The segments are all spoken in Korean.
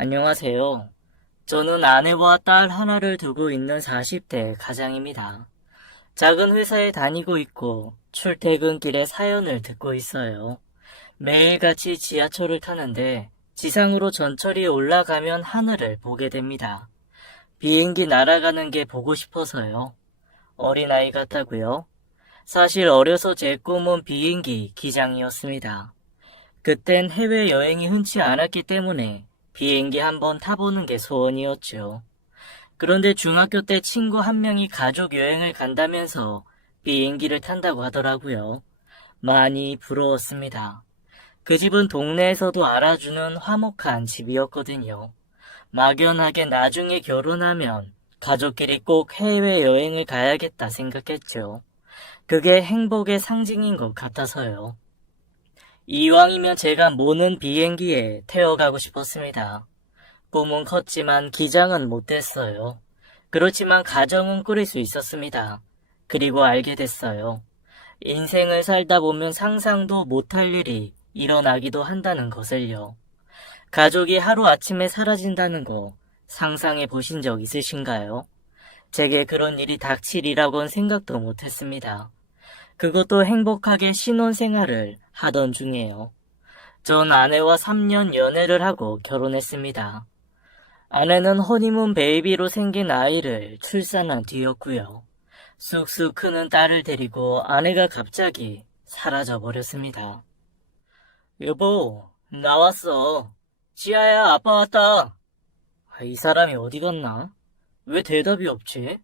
안녕하세요. 저는 아내와 딸 하나를 두고 있는 40대 가장입니다. 작은 회사에 다니고 있고 출퇴근길에 사연을 듣고 있어요. 매일같이 지하철을 타는데 지상으로 전철이 올라가면 하늘을 보게 됩니다. 비행기 날아가는 게 보고 싶어서요. 어린아이 같다고요? 사실 어려서 제 꿈은 비행기 기장이었습니다. 그땐 해외여행이 흔치 않았기 때문에 비행기 한번 타보는 게 소원이었죠. 그런데 중학교 때 친구 한 명이 가족 여행을 간다면서 비행기를 탄다고 하더라고요. 많이 부러웠습니다. 그 집은 동네에서도 알아주는 화목한 집이었거든요. 막연하게 나중에 결혼하면 가족끼리 꼭 해외여행을 가야겠다 생각했죠. 그게 행복의 상징인 것 같아서요. 이왕이면 제가 모는 비행기에 태워가고 싶었습니다. 꿈은 컸지만 기장은 못됐어요. 그렇지만 가정은 꾸릴 수 있었습니다. 그리고 알게 됐어요. 인생을 살다 보면 상상도 못할 일이 일어나기도 한다는 것을요. 가족이 하루아침에 사라진다는 거 상상해 보신 적 있으신가요? 제게 그런 일이 닥칠이라고는 생각도 못했습니다. 그것도 행복하게 신혼생활을 하던 중에요. 전 아내와 3년 연애를 하고 결혼했습니다. 아내는 허니문 베이비로 생긴 아이를 출산한 뒤였고요. 쑥쑥 크는 딸을 데리고 아내가 갑자기 사라져 버렸습니다. 여보, 나왔어. 지아야, 아빠 왔다. 이 사람이 어디 갔나? 왜 대답이 없지?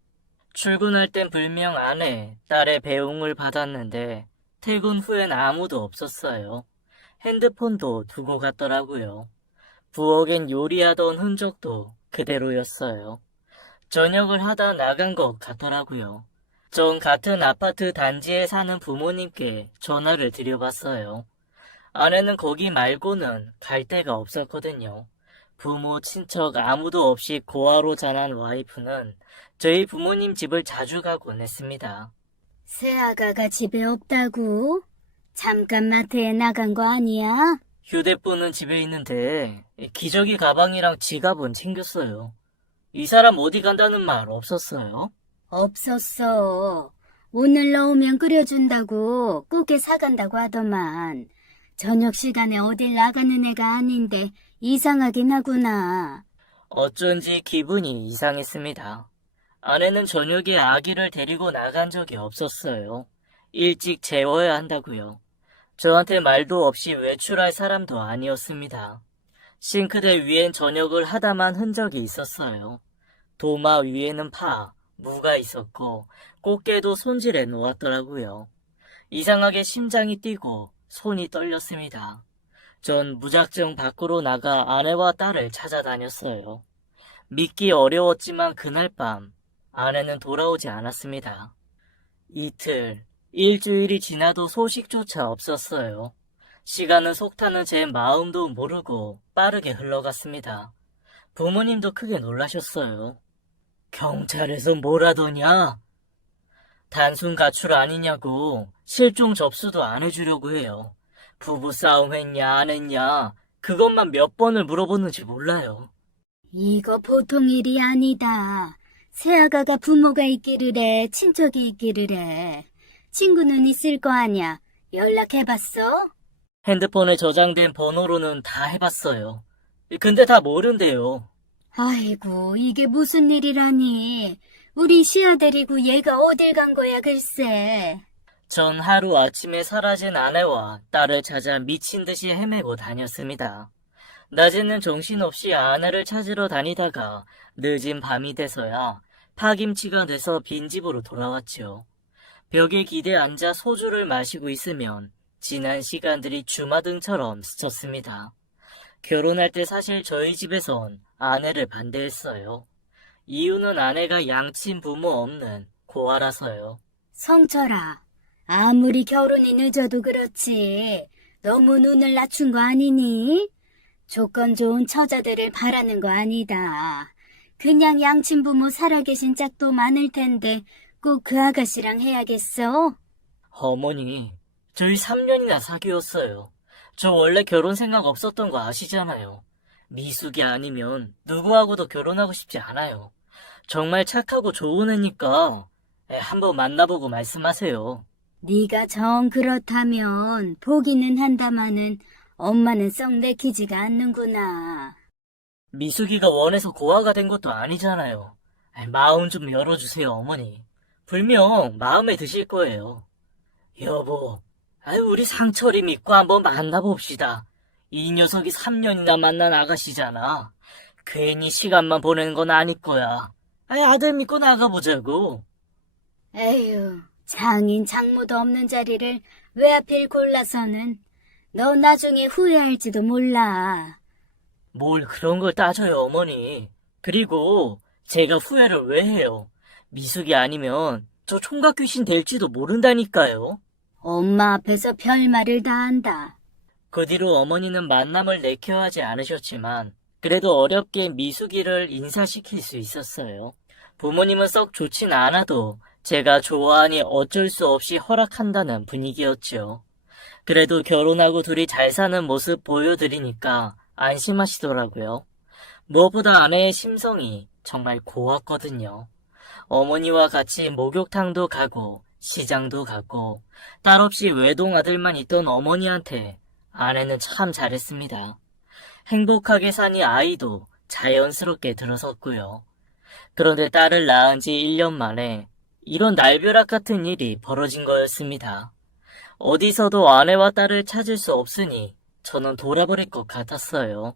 출근할 땐 불명 아내, 딸의 배웅을 받았는데 퇴근 후엔 아무도 없었어요. 핸드폰도 두고 갔더라고요. 부엌엔 요리하던 흔적도 그대로였어요. 저녁을 하다 나간 것 같더라고요. 전 같은 아파트 단지에 사는 부모님께 전화를 드려봤어요. 아내는 거기 말고는 갈 데가 없었거든요. 부모, 친척 아무도 없이 고아로 자란 와이프는 저희 부모님 집을 자주 가곤 했습니다. 새아가가 집에 없다고? 잠깐 마트에 나간 거 아니야? 휴대폰은 집에 있는데 기저귀 가방이랑 지갑은 챙겼어요. 이 사람 어디 간다는 말 없었어요? 없었어. 오늘 넣으면 끓여준다고 꾸게 사간다고 하더만. 저녁 시간에 어딜 나가는 애가 아닌데 이상하긴 하구나. 어쩐지 기분이 이상했습니다. 아내는 저녁에 아기를 데리고 나간 적이 없었어요. 일찍 재워야 한다고요. 저한테 말도 없이 외출할 사람도 아니었습니다. 싱크대 위엔 저녁을 하다만 흔적이 있었어요. 도마 위에는 파, 무가 있었고 꽃게도 손질해 놓았더라고요. 이상하게 심장이 뛰고 손이 떨렸습니다. 전 무작정 밖으로 나가 아내와 딸을 찾아다녔어요. 믿기 어려웠지만 그날 밤 아내는 돌아오지 않았습니다. 이틀, 일주일이 지나도 소식조차 없었어요. 시간은 속타는 제 마음도 모르고 빠르게 흘러갔습니다. 부모님도 크게 놀라셨어요. 경찰에서 뭐라더냐? 단순 가출 아니냐고 실종 접수도 안 해주려고 해요. 부부싸움 했냐 안 했냐 그것만 몇 번을 물어보는지 몰라요. 이거 보통 일이 아니다. 새아가가 부모가 있기를 해, 친척이 있기를 해. 친구는 있을 거 아냐? 연락해봤어? 핸드폰에 저장된 번호로는 다 해봤어요. 근데 다 모른대요. 아이고, 이게 무슨 일이라니. 우리 시아 데리고 얘가 어딜 간 거야, 글쎄. 전 하루 아침에 사라진 아내와 딸을 찾아 미친 듯이 헤매고 다녔습니다. 낮에는 정신없이 아내를 찾으러 다니다가 늦은 밤이 돼서야 파김치가 돼서 빈집으로 돌아왔죠. 벽에 기대 앉아 소주를 마시고 있으면 지난 시간들이 주마등처럼 스쳤습니다. 결혼할 때 사실 저희 집에선 아내를 반대했어요. 이유는 아내가 양친 부모 없는 고아라서요. 성철아, 아무리 결혼이 늦어도 그렇지. 너무 눈을 낮춘 거 아니니? 조건 좋은 처자들을 바라는 거 아니다. 그냥 양친부모 살아계신 짝도 많을 텐데 꼭 그 아가씨랑 해야겠어? 어머니, 저희 3년이나 사귀었어요. 저 원래 결혼 생각 없었던 거 아시잖아요. 미숙이 아니면 누구하고도 결혼하고 싶지 않아요. 정말 착하고 좋은 애니까 한번 만나보고 말씀하세요. 네가 정 그렇다면 보기는 한다마는 엄마는 썩 내키지가 않는구나. 미숙이가 원해서 고아가 된 것도 아니잖아요. 마음 좀 열어주세요, 어머니. 분명 마음에 드실 거예요. 여보, 우리 상철이 믿고 한번 만나봅시다. 이 녀석이 3년이나 만난 아가씨잖아. 괜히 시간만 보내는 건 아닐 거야. 아들 믿고 나가보자고. 에휴, 장인 장모도 없는 자리를 왜 하필 골라서는 너 나중에 후회할지도 몰라. 뭘 그런 걸 따져요, 어머니. 그리고 제가 후회를 왜 해요? 미숙이 아니면 저 총각 귀신 될지도 모른다니까요. 엄마 앞에서 별말을 다 한다. 그 뒤로 어머니는 만남을 내켜 하지 않으셨지만 그래도 어렵게 미숙이를 인사시킬 수 있었어요. 부모님은 썩 좋진 않아도 제가 좋아하니 어쩔 수 없이 허락한다는 분위기였죠. 그래도 결혼하고 둘이 잘 사는 모습 보여드리니까 안심하시더라고요. 무엇보다 아내의 심성이 정말 고왔거든요. 어머니와 같이 목욕탕도 가고 시장도 가고 딸 없이 외동 아들만 있던 어머니한테 아내는 참 잘했습니다. 행복하게 사니 아이도 자연스럽게 들어섰고요. 그런데 딸을 낳은 지 1년 만에 이런 날벼락 같은 일이 벌어진 거였습니다. 어디서도 아내와 딸을 찾을 수 없으니 저는 돌아버릴 것 같았어요.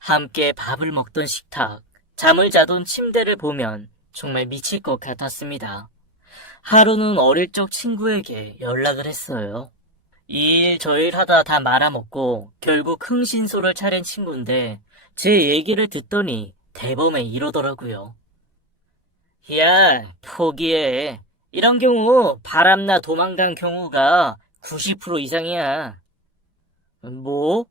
함께 밥을 먹던 식탁, 잠을 자던 침대를 보면 정말 미칠 것 같았습니다. 하루는 어릴 적 친구에게 연락을 했어요. 이 일 저 일 하다 다 말아먹고 결국 흥신소를 차린 친구인데 제 얘기를 듣더니 대범해 이러더라고요. 야, 포기해. 이런 경우 바람나 도망간 경우가 90% 이상이야. 뭐?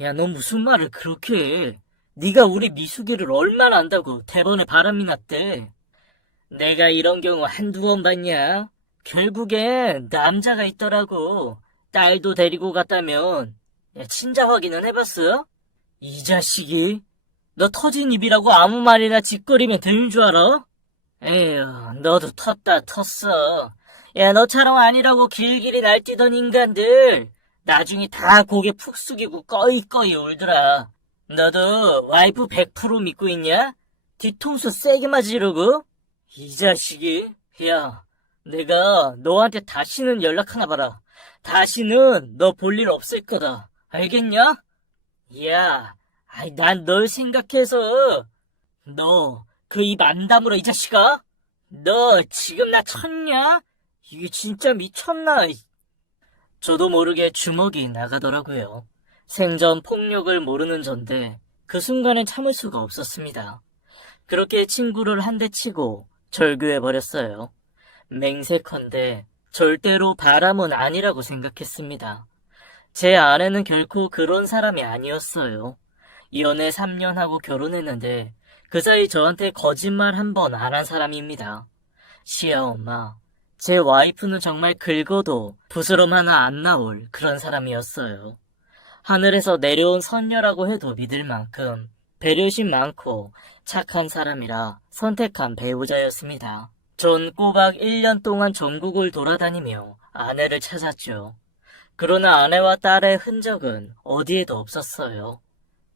야, 너 무슨 말을 그렇게 해? 네가 우리 미숙이를 얼마나 안다고 대번에 바람이 났대. 내가 이런 경우 한두 번 봤냐? 결국엔 남자가 있더라고. 딸도 데리고 갔다면. 야, 친자 확인은 해봤어? 이 자식이? 너 터진 입이라고 아무 말이나 짓거리면 되는 줄 알아? 에휴, 너도 텄다 텄어. 야, 너처럼 아니라고 길길이 날뛰던 인간들 나중에 다 고개 푹 숙이고 꺼이꺼이 울더라. 너도 와이프 100% 믿고 있냐? 뒤통수 세게 맞으려고? 이 자식이? 야, 내가 너한테 다시는 연락하나 봐라. 다시는 너 볼 일 없을 거다. 알겠냐? 야, 난 널 생각해서 너 그 입 안 다물어 이 자식아? 너 지금 나 쳤냐? 이게 진짜 미쳤나? 저도 모르게 주먹이 나가더라고요. 생전 폭력을 모르는 전데 그 순간에 참을 수가 없었습니다. 그렇게 친구를 한 대 치고 절교해버렸어요. 맹세컨대 절대로 바람은 아니라고 생각했습니다. 제 아내는 결코 그런 사람이 아니었어요. 연애 3년 하고 결혼했는데 그 사이 저한테 거짓말 한 번 안 한 사람입니다. 시아 엄마, 제 와이프는 정말 긁어도 부스럼 하나 안 나올 그런 사람이었어요. 하늘에서 내려온 선녀라고 해도 믿을 만큼 배려심 많고 착한 사람이라 선택한 배우자였습니다. 전 꼬박 1년 동안 전국을 돌아다니며 아내를 찾았죠. 그러나 아내와 딸의 흔적은 어디에도 없었어요.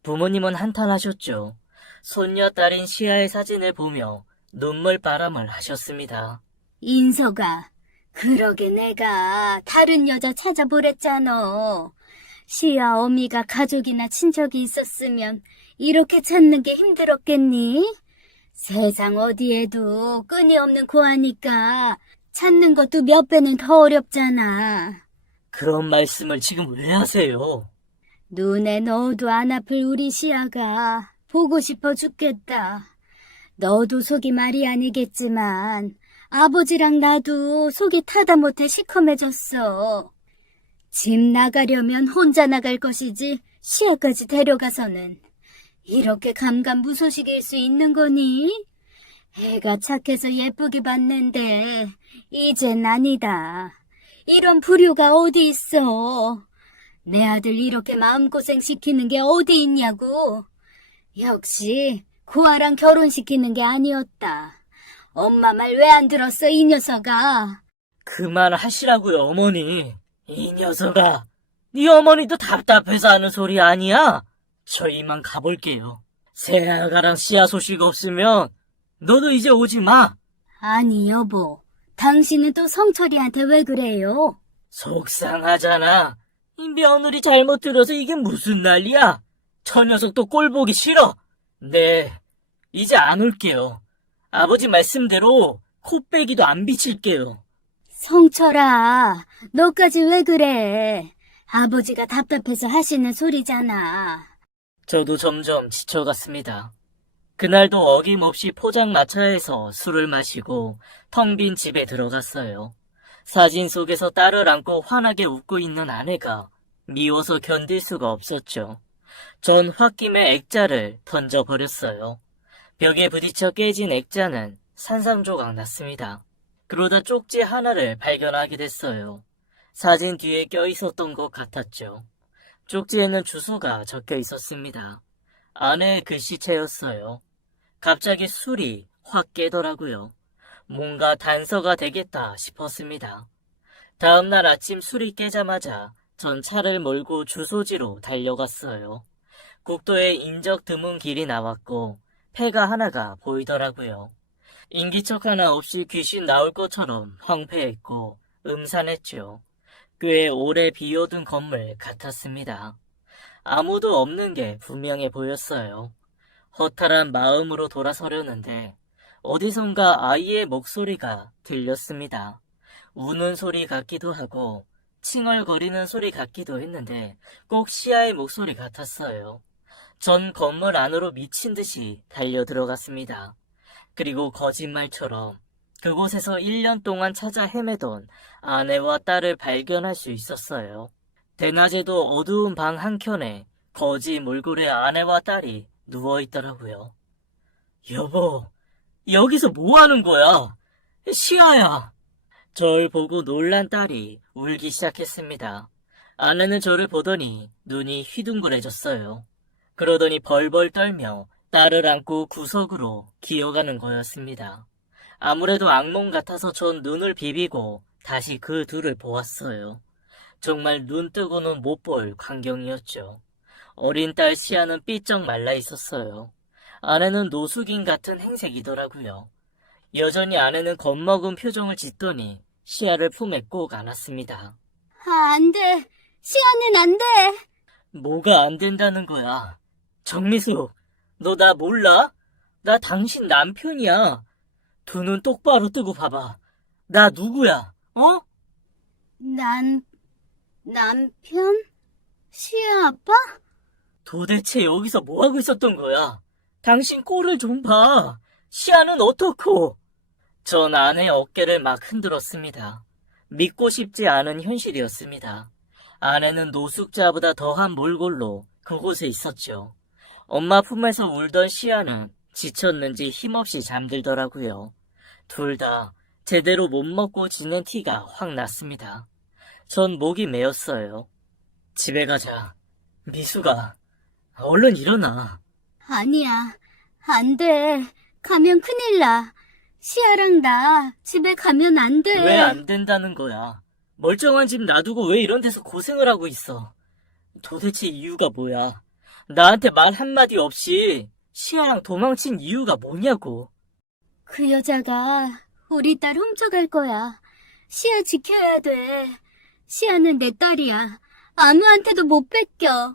부모님은 한탄하셨죠. 손녀딸인 시아의 사진을 보며 눈물바람을 하셨습니다. 인서가, 그러게 내가 다른 여자 찾아보랬잖아. 시아 어미가 가족이나 친척이 있었으면 이렇게 찾는 게 힘들었겠니? 세상 어디에도 끈이 없는 고아니까 찾는 것도 몇 배는 더 어렵잖아. 그런 말씀을 지금 왜 하세요? 눈에 넣어도 안 아플 우리 시아가 보고 싶어 죽겠다. 너도 속이 말이 아니겠지만 아버지랑 나도 속이 타다 못해 시커매졌어. 집 나가려면 혼자 나갈 것이지 시아까지 데려가서는 이렇게 감감무소식일 수 있는 거니? 애가 착해서 예쁘게 봤는데 이젠 아니다. 이런 불효가 어디 있어. 내 아들 이렇게 마음고생 시키는 게 어디 있냐고. 역시 고아랑 결혼시키는 게 아니었다. 엄마 말 왜 안 들었어, 이 녀석아? 그만하시라고요, 어머니. 이 녀석아. 네 어머니도 답답해서 하는 소리 아니야? 저 이만 가볼게요. 새아가랑 씨앗 소식 없으면 너도 이제 오지 마. 아니, 여보. 당신은 또 성철이한테 왜 그래요? 속상하잖아. 이 며느리 잘못 들어서 이게 무슨 난리야? 저 녀석도 꼴 보기 싫어. 네, 이제 안 올게요. 아버지 말씀대로 코빼기도 안 비칠게요. 성철아, 너까지 왜 그래? 아버지가 답답해서 하시는 소리잖아. 저도 점점 지쳐갔습니다. 그날도 어김없이 포장마차에서 술을 마시고 텅 빈 집에 들어갔어요. 사진 속에서 딸을 안고 환하게 웃고 있는 아내가 미워서 견딜 수가 없었죠. 전 홧김에 액자를 던져버렸어요. 벽에 부딪혀 깨진 액자는 산산조각 났습니다. 그러다 쪽지 하나를 발견하게 됐어요. 사진 뒤에 껴있었던 것 같았죠. 쪽지에는 주소가 적혀 있었습니다. 아내의 글씨체였어요. 갑자기 술이 확 깨더라고요. 뭔가 단서가 되겠다 싶었습니다. 다음날 아침 술이 깨자마자 전 차를 몰고 주소지로 달려갔어요. 국도에 인적 드문 길이 나왔고 폐가 하나가 보이더라고요. 인기척 하나 없이 귀신 나올 것처럼 황폐했고 음산했죠. 꽤 오래 비어둔 건물 같았습니다. 아무도 없는 게 분명해 보였어요. 허탈한 마음으로 돌아서려는데 어디선가 아이의 목소리가 들렸습니다. 우는 소리 같기도 하고 칭얼거리는 소리 같기도 했는데 꼭 시아의 목소리 같았어요. 전 건물 안으로 미친 듯이 달려 들어갔습니다. 그리고 거짓말처럼 그곳에서 1년 동안 찾아 헤매던 아내와 딸을 발견할 수 있었어요. 대낮에도 어두운 방 한켠에 거지 몰골의 아내와 딸이 누워있더라고요. 여보, 여기서 뭐 하는 거야? 시아야! 절 보고 놀란 딸이 울기 시작했습니다. 아내는 저를 보더니 눈이 휘둥그레졌어요. 그러더니 벌벌 떨며 딸을 안고 구석으로 기어가는 거였습니다. 아무래도 악몽 같아서 전 눈을 비비고 다시 그 둘을 보았어요. 정말 눈 뜨고는 못 볼 광경이었죠. 어린 딸 시아는 삐쩍 말라 있었어요. 아내는 노숙인 같은 행색이더라고요. 여전히 아내는 겁먹은 표정을 짓더니 시아를 품에 꼭 안았습니다. 안 돼. 시아는 안 돼. 뭐가 안 된다는 거야? 정미수, 너 나 몰라? 나 당신 남편이야. 두 눈 똑바로 뜨고 봐봐. 나 누구야? 어? 남편? 시아 아빠? 도대체 여기서 뭐 하고 있었던 거야? 당신 꼴을 좀 봐. 시아는 어떻고? 전 아내의 어깨를 막 흔들었습니다. 믿고 싶지 않은 현실이었습니다. 아내는 노숙자보다 더한 몰골로 그곳에 있었죠. 엄마 품에서 울던 시아는 지쳤는지 힘없이 잠들더라고요. 둘 다 제대로 못 먹고 지낸 티가 확 났습니다. 전 목이 메었어요. 집에 가자. 미수가, 얼른 일어나. 아니야. 안 돼. 가면 큰일 나. 시아랑 나 집에 가면 안 돼. 왜 안 된다는 거야? 멀쩡한 집 놔두고 왜 이런 데서 고생을 하고 있어? 도대체 이유가 뭐야? 나한테 말 한마디 없이 시아랑 도망친 이유가 뭐냐고. 그 여자가 우리 딸 훔쳐갈 거야. 시아 지켜야 돼. 시아는 내 딸이야. 아무한테도 못 뺏겨.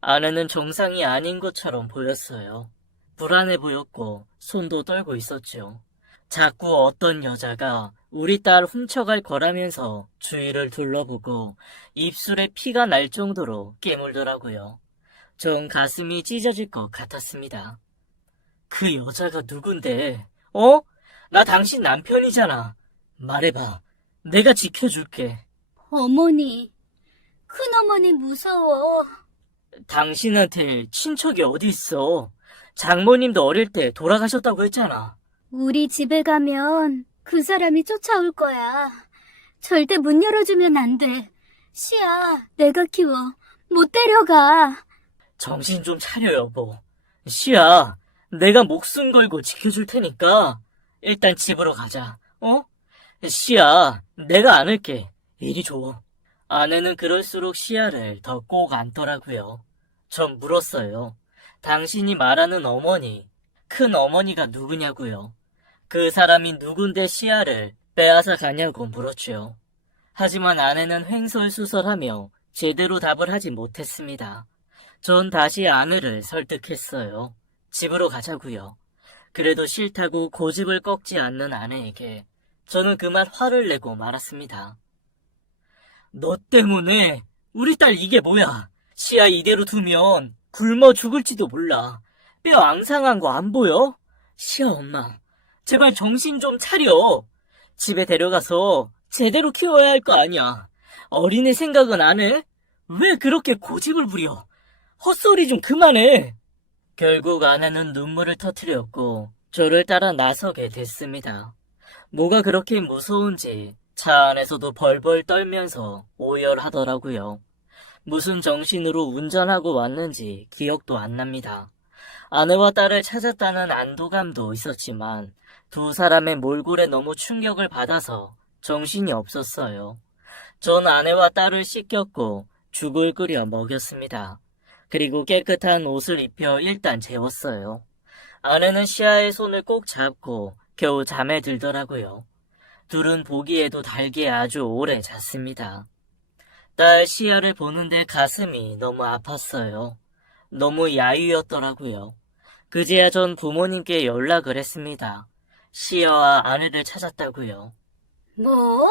아내는 정상이 아닌 것처럼 보였어요. 불안해 보였고 손도 떨고 있었죠. 자꾸 어떤 여자가 우리 딸 훔쳐갈 거라면서 주위를 둘러보고 입술에 피가 날 정도로 깨물더라고요. 전 가슴이 찢어질 것 같았습니다. 그 여자가 누군데? 어? 나 당신 남편이잖아. 말해봐. 내가 지켜줄게. 어머니. 큰어머니 무서워. 당신한테 친척이 어디 있어? 장모님도 어릴 때 돌아가셨다고 했잖아. 우리 집에 가면 그 사람이 쫓아올 거야. 절대 문 열어주면 안 돼. 시아, 내가 키워. 못 데려가. 정신 좀 차려, 여보. 시야, 내가 목숨 걸고 지켜줄 테니까 일단 집으로 가자. 어? 시야, 내가 안을게. 이리 줘. 아내는 그럴수록 시야를 더 꼭 안더라고요. 전 물었어요. 당신이 말하는 어머니, 큰 어머니가 누구냐고요. 그 사람이 누군데 시야를 빼앗아 가냐고 물었죠. 하지만 아내는 횡설수설하며 제대로 답을 하지 못했습니다. 전 다시 아내를 설득했어요. 집으로 가자고요. 그래도 싫다고 고집을 꺾지 않는 아내에게 저는 그만 화를 내고 말았습니다. 너 때문에 우리 딸 이게 뭐야? 시야 이대로 두면 굶어 죽을지도 몰라. 뼈 앙상한 거 안 보여? 시야 엄마, 제발 정신 좀 차려. 집에 데려가서 제대로 키워야 할 거 아니야. 어린애 생각은 안 해? 왜 그렇게 고집을 부려? 헛소리 좀 그만해. 결국 아내는 눈물을 터뜨렸고 저를 따라 나서게 됐습니다. 뭐가 그렇게 무서운지 차 안에서도 벌벌 떨면서 오열하더라고요. 무슨 정신으로 운전하고 왔는지 기억도 안 납니다. 아내와 딸을 찾았다는 안도감도 있었지만 두 사람의 몰골에 너무 충격을 받아서 정신이 없었어요. 전 아내와 딸을 씻겼고 죽을 끓여 먹였습니다. 그리고 깨끗한 옷을 입혀 일단 재웠어요. 아내는 시아의 손을 꼭 잡고 겨우 잠에 들더라고요. 둘은 보기에도 달게 아주 오래 잤습니다. 딸 시아를 보는데 가슴이 너무 아팠어요. 너무 야유였더라고요. 그제야 전 부모님께 연락을 했습니다. 시아와 아내를 찾았다고요. 뭐?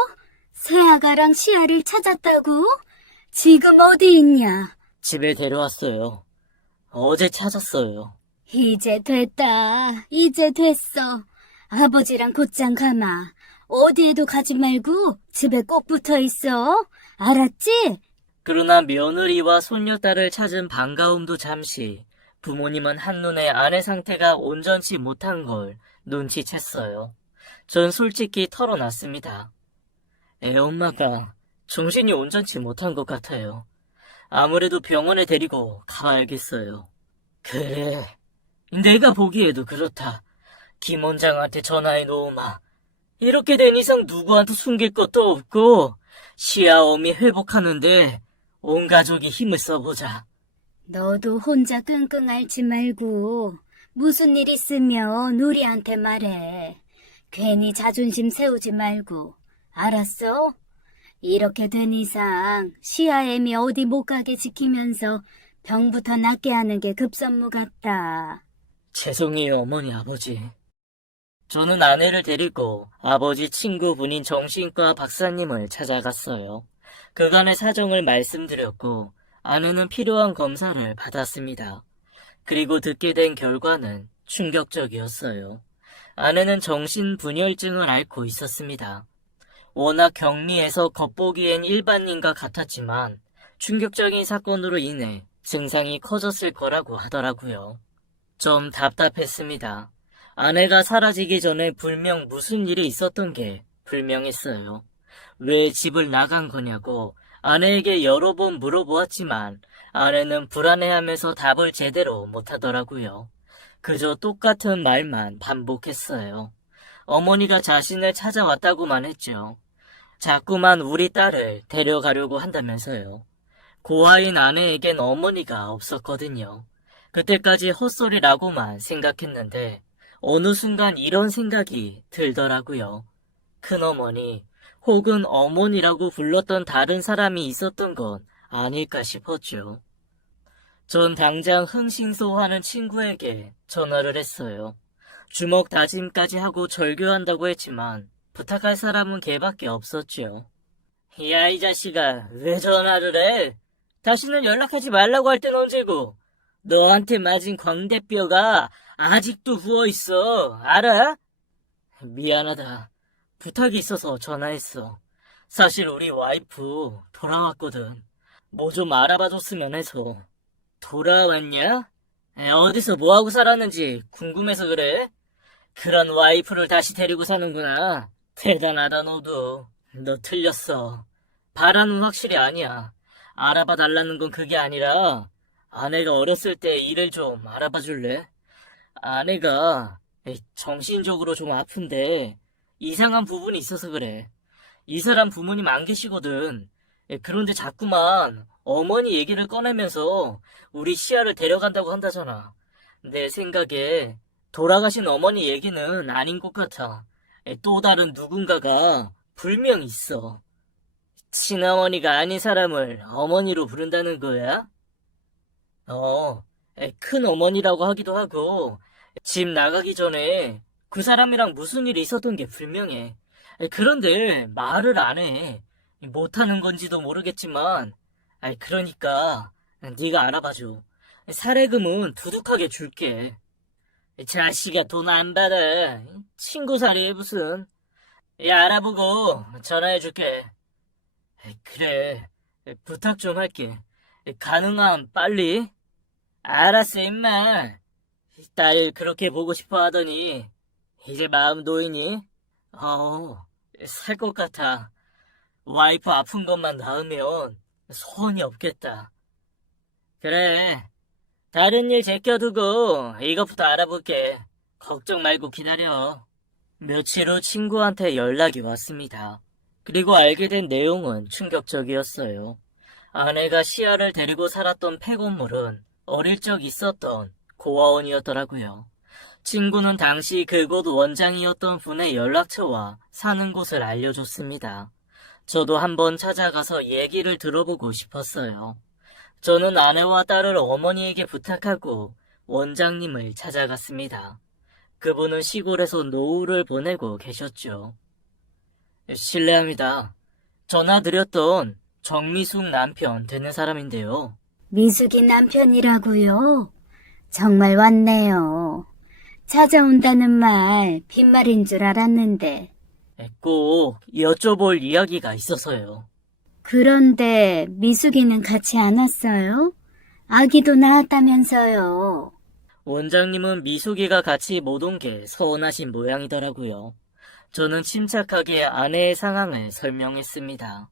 새아가랑 시아를 찾았다고? 지금 어디 있냐? 집에 데려왔어요. 어제 찾았어요. 이제 됐다. 이제 됐어. 아버지랑 곧장 가마. 어디에도 가지 말고 집에 꼭 붙어 있어. 알았지? 그러나 며느리와 손녀딸을 찾은 반가움도 잠시, 부모님은 한눈에 아내 상태가 온전치 못한 걸 눈치챘어요. 전 솔직히 털어놨습니다. 애엄마가 정신이 온전치 못한 것 같아요. 아무래도 병원에 데리고 가봐야겠어요. 그래, 내가 보기에도 그렇다. 김 원장한테 전화해 놓으마. 이렇게 된 이상 누구한테 숨길 것도 없고 시아엄이 회복하는데 온 가족이 힘을 써보자. 너도 혼자 끙끙 앓지 말고 무슨 일 있으면 우리한테 말해. 괜히 자존심 세우지 말고. 알았어? 이렇게 된 이상 시아엠이 어디 못 가게 지키면서 병부터 낫게 하는 게 급선무 같다. 죄송해요, 어머니, 아버지. 저는 아내를 데리고 아버지 친구분인 정신과 박사님을 찾아갔어요. 그간의 사정을 말씀드렸고 아내는 필요한 검사를 받았습니다. 그리고 듣게 된 결과는 충격적이었어요. 아내는 정신분열증을 앓고 있었습니다. 워낙 경미해서 겉보기엔 일반인과 같았지만 충격적인 사건으로 인해 증상이 커졌을 거라고 하더라고요. 좀 답답했습니다. 아내가 사라지기 전에 분명 무슨 일이 있었던 게 불명했어요. 왜 집을 나간 거냐고 아내에게 여러 번 물어보았지만 아내는 불안해하면서 답을 제대로 못하더라고요. 그저 똑같은 말만 반복했어요. 어머니가 자신을 찾아왔다고만 했죠. 자꾸만 우리 딸을 데려가려고 한다면서요. 고아인 아내에겐 어머니가 없었거든요. 그때까지 헛소리라고만 생각했는데 어느 순간 이런 생각이 들더라고요. 큰어머니 혹은 어머니라고 불렀던 다른 사람이 있었던 건 아닐까 싶었죠. 전 당장 흥신소하는 친구에게 전화를 했어요. 주먹 다짐까지 하고 절교한다고 했지만 부탁할 사람은 걔밖에 없었죠. 야, 이 자식아, 왜 전화를 해? 다시는 연락하지 말라고 할 땐 언제고? 너한테 맞은 광대뼈가 아직도 부어있어. 알아? 미안하다. 부탁이 있어서 전화했어. 사실 우리 와이프 돌아왔거든. 뭐 좀 알아봐줬으면 해서. 돌아왔냐? 어디서 뭐하고 살았는지 궁금해서 그래? 그런 와이프를 다시 데리고 사는구나. 대단하다 너도. 너 틀렸어. 바라는 확실히 아니야. 알아봐 달라는 건 그게 아니라 아내가 어렸을 때 일을 좀 알아봐 줄래? 아내가 정신적으로 좀 아픈데 이상한 부분이 있어서 그래. 이 사람 부모님 안 계시거든. 그런데 자꾸만 어머니 얘기를 꺼내면서 우리 시아를 데려간다고 한다잖아. 내 생각에 돌아가신 어머니 얘기는 아닌 것 같아. 또 다른 누군가가 분명히 있어. 친어머니가 아닌 사람을 어머니로 부른다는 거야? 큰 어머니라고 하기도 하고, 집 나가기 전에 그 사람이랑 무슨 일이 있었던 게 분명해. 그런데 말을 안 해. 못하는 건지도 모르겠지만, 그러니까 네가 알아봐줘. 사례금은 두둑하게 줄게. 자식아 돈 안 받아. 친구 사리에 무슨. 알아보고 전화해줄게. 그래, 부탁 좀 할게. 가능한 빨리? 알았어, 임마. 딸 그렇게 보고 싶어 하더니, 이제 마음 놓이니? 살 것 같아. 와이프 아픈 것만 나으면 소원이 없겠다. 그래, 다른 일 제껴두고 이것부터 알아볼게. 걱정 말고 기다려. 며칠 후 친구한테 연락이 왔습니다. 그리고 알게 된 내용은 충격적이었어요. 아내가 시아를 데리고 살았던 폐건물은 어릴 적 있었던 고아원이었더라고요. 친구는 당시 그곳 원장이었던 분의 연락처와 사는 곳을 알려줬습니다. 저도 한번 찾아가서 얘기를 들어보고 싶었어요. 저는 아내와 딸을 어머니에게 부탁하고 원장님을 찾아갔습니다. 그분은 시골에서 노후를 보내고 계셨죠. 실례합니다. 전화드렸던 정미숙 남편 되는 사람인데요. 미숙이 남편이라고요? 정말 왔네요. 찾아온다는 말 빈말인 줄 알았는데. 꼭 여쭤볼 이야기가 있어서요. 그런데 미숙이는 같이 안 왔어요? 아기도 낳았다면서요. 원장님은 미숙이가 같이 못 온 게 서운하신 모양이더라고요. 저는 침착하게 아내의 상황을 설명했습니다.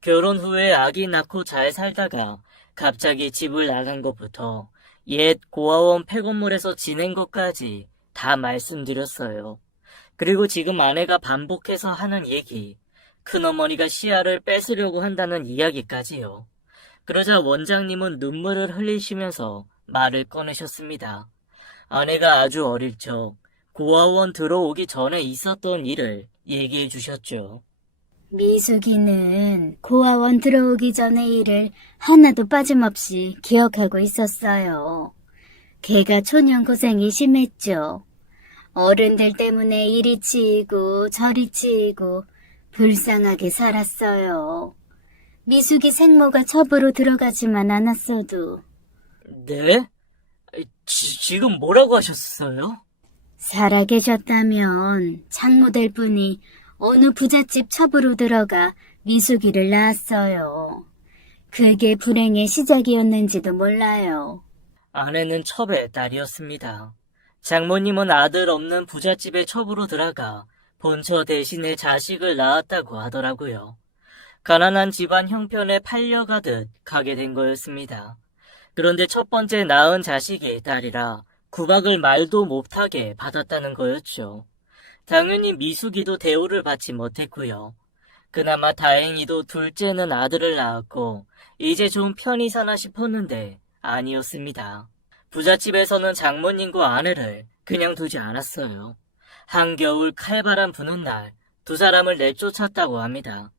결혼 후에 아기 낳고 잘 살다가 갑자기 집을 나간 것부터 옛 고아원 폐건물에서 지낸 것까지 다 말씀드렸어요. 그리고 지금 아내가 반복해서 하는 얘기, 큰어머니가 시아를 뺏으려고 한다는 이야기까지요. 그러자 원장님은 눈물을 흘리시면서 말을 꺼내셨습니다. 아내가 아주 어릴 적 고아원 들어오기 전에 있었던 일을 얘기해 주셨죠. 미숙이는 고아원 들어오기 전의 일을 하나도 빠짐없이 기억하고 있었어요. 걔가 초년 고생이 심했죠. 어른들 때문에 이리 치이고 저리 치이고 불쌍하게 살았어요. 미숙이 생모가 첩으로 들어가지만 않았어도. 네? 지금 뭐라고 하셨어요? 살아계셨다면 장모될 분이 어느 부잣집 첩으로 들어가 미숙이를 낳았어요. 그게 불행의 시작이었는지도 몰라요. 아내는 첩의 딸이었습니다. 장모님은 아들 없는 부잣집의 첩으로 들어가 본처 대신에 자식을 낳았다고 하더라고요. 가난한 집안 형편에 팔려가듯 가게 된 거였습니다. 그런데 첫 번째 낳은 자식이 딸이라 구박을 말도 못하게 받았다는 거였죠. 당연히 미숙이도 대우를 받지 못했고요. 그나마 다행히도 둘째는 아들을 낳았고 이제 좀 편히 사나 싶었는데 아니었습니다. 부잣집에서는 장모님과 아내를 그냥 두지 않았어요. 한겨울 칼바람 부는 날 두 사람을 내쫓았다고 합니다.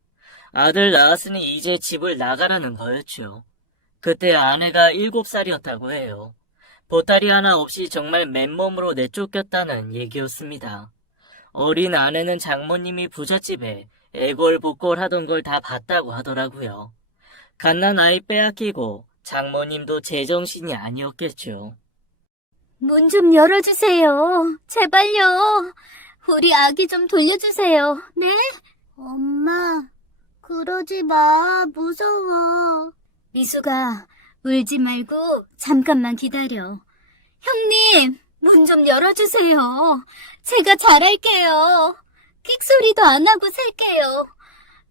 아들 낳았으니 이제 집을 나가라는 거였죠. 그때 아내가 7살이었다고 해요. 보따리 하나 없이 정말 맨몸으로 내쫓겼다는 얘기였습니다. 어린 아내는 장모님이 부잣집에 애걸복걸하던 걸 다 봤다고 하더라고요. 갓난 아이 빼앗기고 장모님도 제정신이 아니었겠죠. 문 좀 열어주세요. 제발요. 우리 아기 좀 돌려주세요. 네? 엄마, 그러지 마. 무서워. 미숙아, 울지 말고 잠깐만 기다려. 형님, 문 좀 열어주세요. 제가 잘할게요. 끽소리도 안 하고 살게요.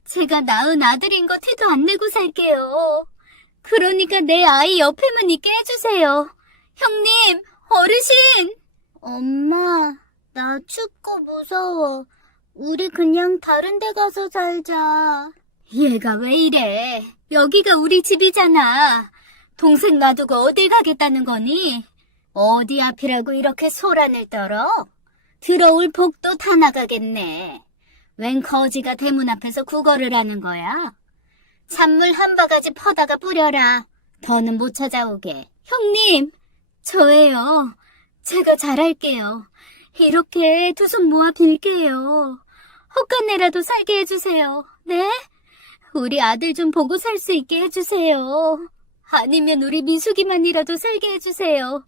제가 낳은 아들인 거 티도 안 내고 살게요. 그러니까 내 아이 옆에만 있게 해주세요. 형님, 어르신! 엄마, 나 춥고 무서워. 우리 그냥 다른 데 가서 살자. 얘가 왜 이래? 여기가 우리 집이잖아. 동생 놔두고 어딜 가겠다는 거니? 어디 앞이라고 이렇게 소란을 떨어? 들어올 복도 다 나가겠네. 웬 거지가 대문 앞에서 구걸을 하는 거야? 찬물 한 바가지 퍼다가 뿌려라. 더는 못 찾아오게. 형님, 저예요. 제가 잘할게요. 이렇게 두 손 모아 빌게요. 헛간내라도 살게 해주세요. 네? 우리 아들 좀 보고 살 수 있게 해주세요. 아니면 우리 미숙이만이라도 살게 해주세요.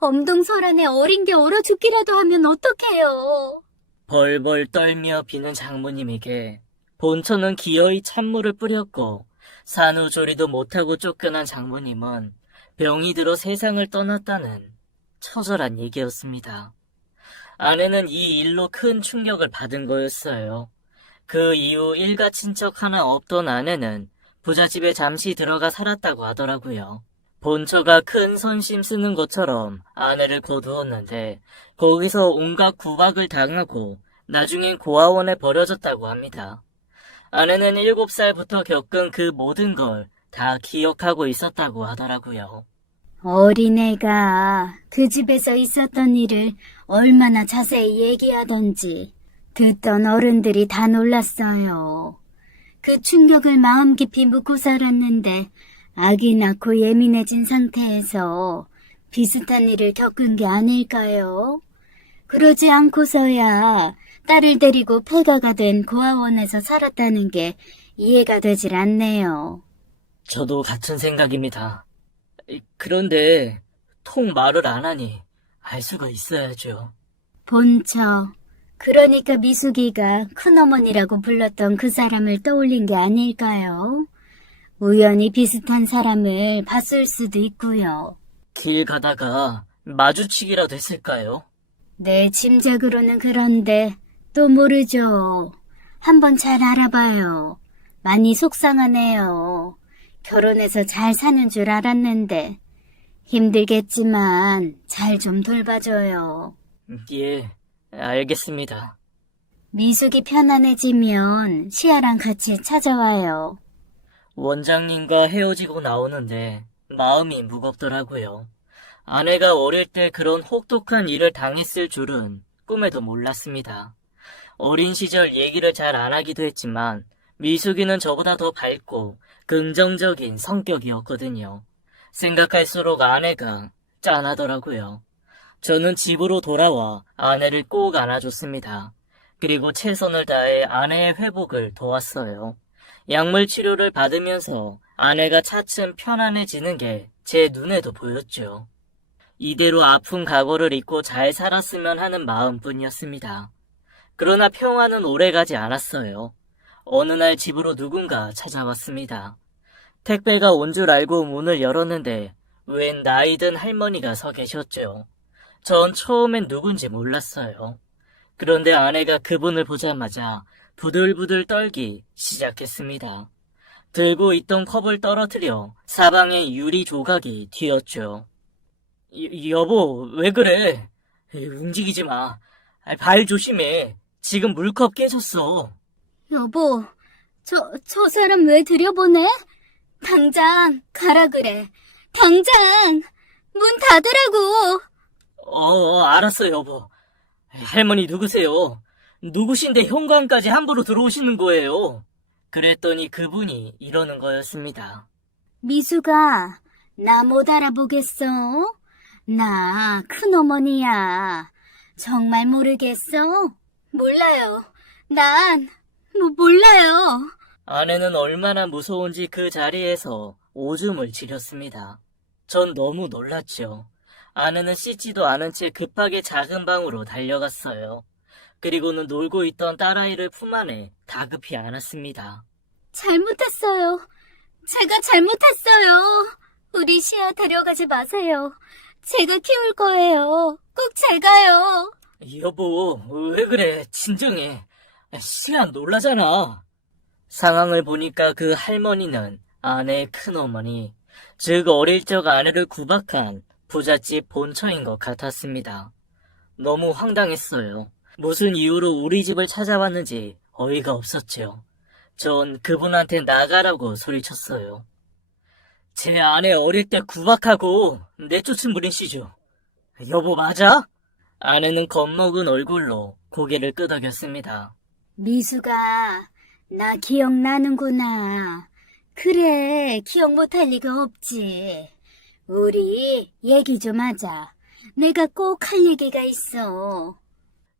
엄동설안에 어린 게 얼어 죽기라도 하면 어떡해요. 벌벌 떨며 비는 장모님에게 본처는 기어이 찬물을 뿌렸고 산후조리도 못하고 쫓겨난 장모님은 병이 들어 세상을 떠났다는 처절한 얘기였습니다. 아내는 이 일로 큰 충격을 받은 거였어요. 그 이후 일가 친척 하나 없던 아내는 부잣집에 잠시 들어가 살았다고 하더라고요. 본처가 큰 선심 쓰는 것처럼 아내를 거두었는데 거기서 온갖 구박을 당하고 나중엔 고아원에 버려졌다고 합니다. 아내는 7살부터 겪은 그 모든 걸 다 기억하고 있었다고 하더라고요. 어린애가 그 집에서 있었던 일을 얼마나 자세히 얘기하던지 듣던 어른들이 다 놀랐어요. 그 충격을 마음 깊이 묻고 살았는데 아기 낳고 예민해진 상태에서 비슷한 일을 겪은 게 아닐까요? 그러지 않고서야 딸을 데리고 폐가가 된 고아원에서 살았다는 게 이해가 되질 않네요. 저도 같은 생각입니다. 그런데 통 말을 안 하니 알 수가 있어야죠. 본처, 그러니까 미숙이가 큰어머니라고 불렀던 그 사람을 떠올린 게 아닐까요? 우연히 비슷한 사람을 봤을 수도 있고요. 길 가다가 마주치기라도 했을까요? 내 짐작으로는 그런데 또 모르죠. 한번 잘 알아봐요. 많이 속상하네요. 결혼해서 잘 사는 줄 알았는데 힘들겠지만 잘 좀 돌봐줘요. 예, 알겠습니다. 미숙이 편안해지면 시아랑 같이 찾아와요. 원장님과 헤어지고 나오는데 마음이 무겁더라고요. 아내가 어릴 때 그런 혹독한 일을 당했을 줄은 꿈에도 몰랐습니다. 어린 시절 얘기를 잘 안 하기도 했지만 미숙이는 저보다 더 밝고 긍정적인 성격이었거든요. 생각할수록 아내가 짠하더라고요. 저는 집으로 돌아와 아내를 꼭 안아줬습니다. 그리고 최선을 다해 아내의 회복을 도왔어요. 약물 치료를 받으면서 아내가 차츰 편안해지는 게 제 눈에도 보였죠. 이대로 아픈 각오를 잊고 잘 살았으면 하는 마음뿐이었습니다. 그러나 평화는 오래가지 않았어요. 어느 날 집으로 누군가 찾아왔습니다. 택배가 온 줄 알고 문을 열었는데 웬 나이든 할머니가 서 계셨죠. 전 처음엔 누군지 몰랐어요. 그런데 아내가 그분을 보자마자 부들부들 떨기 시작했습니다. 들고 있던 컵을 떨어뜨려 사방에 유리 조각이 튀었죠. 여보, 왜 그래? 움직이지 마. 발 조심해. 지금 물컵 깨졌어. 여보, 저 사람 왜 들여보내? 당장 가라 그래. 당장 문 닫으라고. 알았어, 여보. 할머니 누구세요? 누구신데 현관까지 함부로 들어오시는 거예요? 그랬더니 그분이 이러는 거였습니다. 미수가 나 못 알아보겠어? 나 큰어머니야. 정말 모르겠어? 몰라요. 난 몰라요. 아내는 얼마나 무서운지 그 자리에서 오줌을 지렸습니다. 전 너무 놀랐죠. 아내는 씻지도 않은 채 급하게 작은 방으로 달려갔어요. 그리고는 놀고 있던 딸아이를 품 안에 다급히 안았습니다. 잘못했어요. 제가 잘못했어요. 우리 시아 데려가지 마세요. 제가 키울 거예요. 꼭 제가요. 여보, 왜 그래? 진정해. 시안 놀라잖아. 상황을 보니까 그 할머니는 아내의 큰어머니, 즉 어릴 적 아내를 구박한 부잣집 본처인 것 같았습니다. 너무 황당했어요. 무슨 이유로 우리 집을 찾아왔는지 어이가 없었죠. 전 그분한테 나가라고 소리쳤어요. 제 아내 어릴 때 구박하고 내쫓은 분이시죠? 여보 맞아? 아내는 겁먹은 얼굴로 고개를 끄덕였습니다. 미수가 나 기억나는구나. 그래, 기억 못할 리가 없지. 우리 얘기 좀 하자. 내가 꼭 할 얘기가 있어.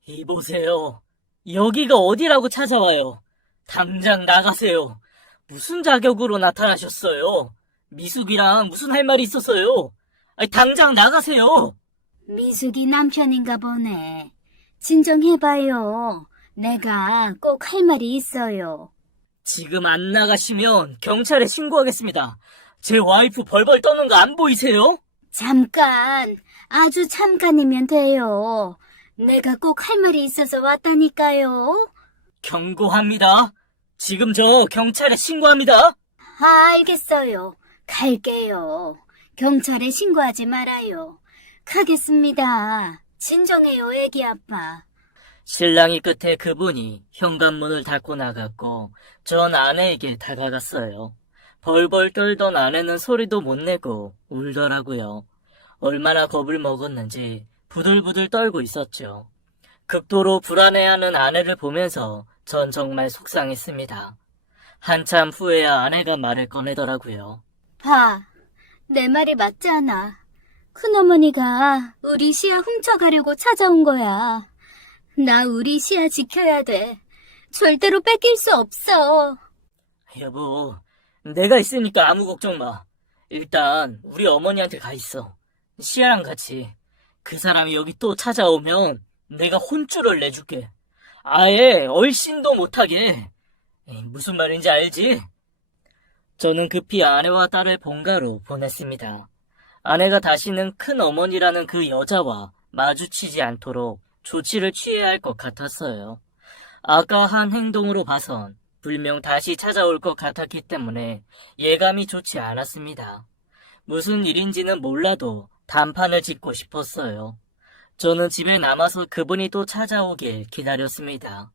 이보세요. 여기가 어디라고 찾아와요. 당장 나가세요. 무슨 자격으로 나타나셨어요? 미숙이랑 무슨 할 말이 있었어요? 아니, 당장 나가세요. 미숙이 남편인가 보네. 진정해봐요. 내가 꼭 할 말이 있어요. 지금 안 나가시면 경찰에 신고하겠습니다. 제 와이프 벌벌 떠는 거 안 보이세요? 잠깐, 아주 잠깐이면 돼요. 내가 꼭 할 말이 있어서 왔다니까요. 경고합니다. 지금 저 경찰에 신고합니다. 알겠어요. 갈게요. 경찰에 신고하지 말아요. 가겠습니다. 진정해요, 애기 아빠. 신랑이 끝에 그분이 현관문을 닫고 나갔고 전 아내에게 다가갔어요. 벌벌 떨던 아내는 소리도 못 내고 울더라고요. 얼마나 겁을 먹었는지 부들부들 떨고 있었죠. 극도로 불안해하는 아내를 보면서 전 정말 속상했습니다. 한참 후에야 아내가 말을 꺼내더라고요. 봐, 내 말이 맞잖아. 큰어머니가 우리 시아 훔쳐가려고 찾아온 거야. 나 우리 시아 지켜야 돼. 절대로 뺏길 수 없어. 여보, 내가 있으니까 아무 걱정 마. 일단 우리 어머니한테 가 있어. 시아랑 같이. 그 사람이 여기 또 찾아오면 내가 혼쭐을 내줄게. 아예 얼씬도 못하게. 무슨 말인지 알지? 저는 급히 아내와 딸을 본가로 보냈습니다. 아내가 다시는 큰 어머니라는 그 여자와 마주치지 않도록 조치를 취해야 할 것 같았어요. 아까 한 행동으로 봐선 분명 다시 찾아올 것 같았기 때문에 예감이 좋지 않았습니다. 무슨 일인지는 몰라도 단판을 짓고 싶었어요. 저는 집에 남아서 그분이 또 찾아오길 기다렸습니다.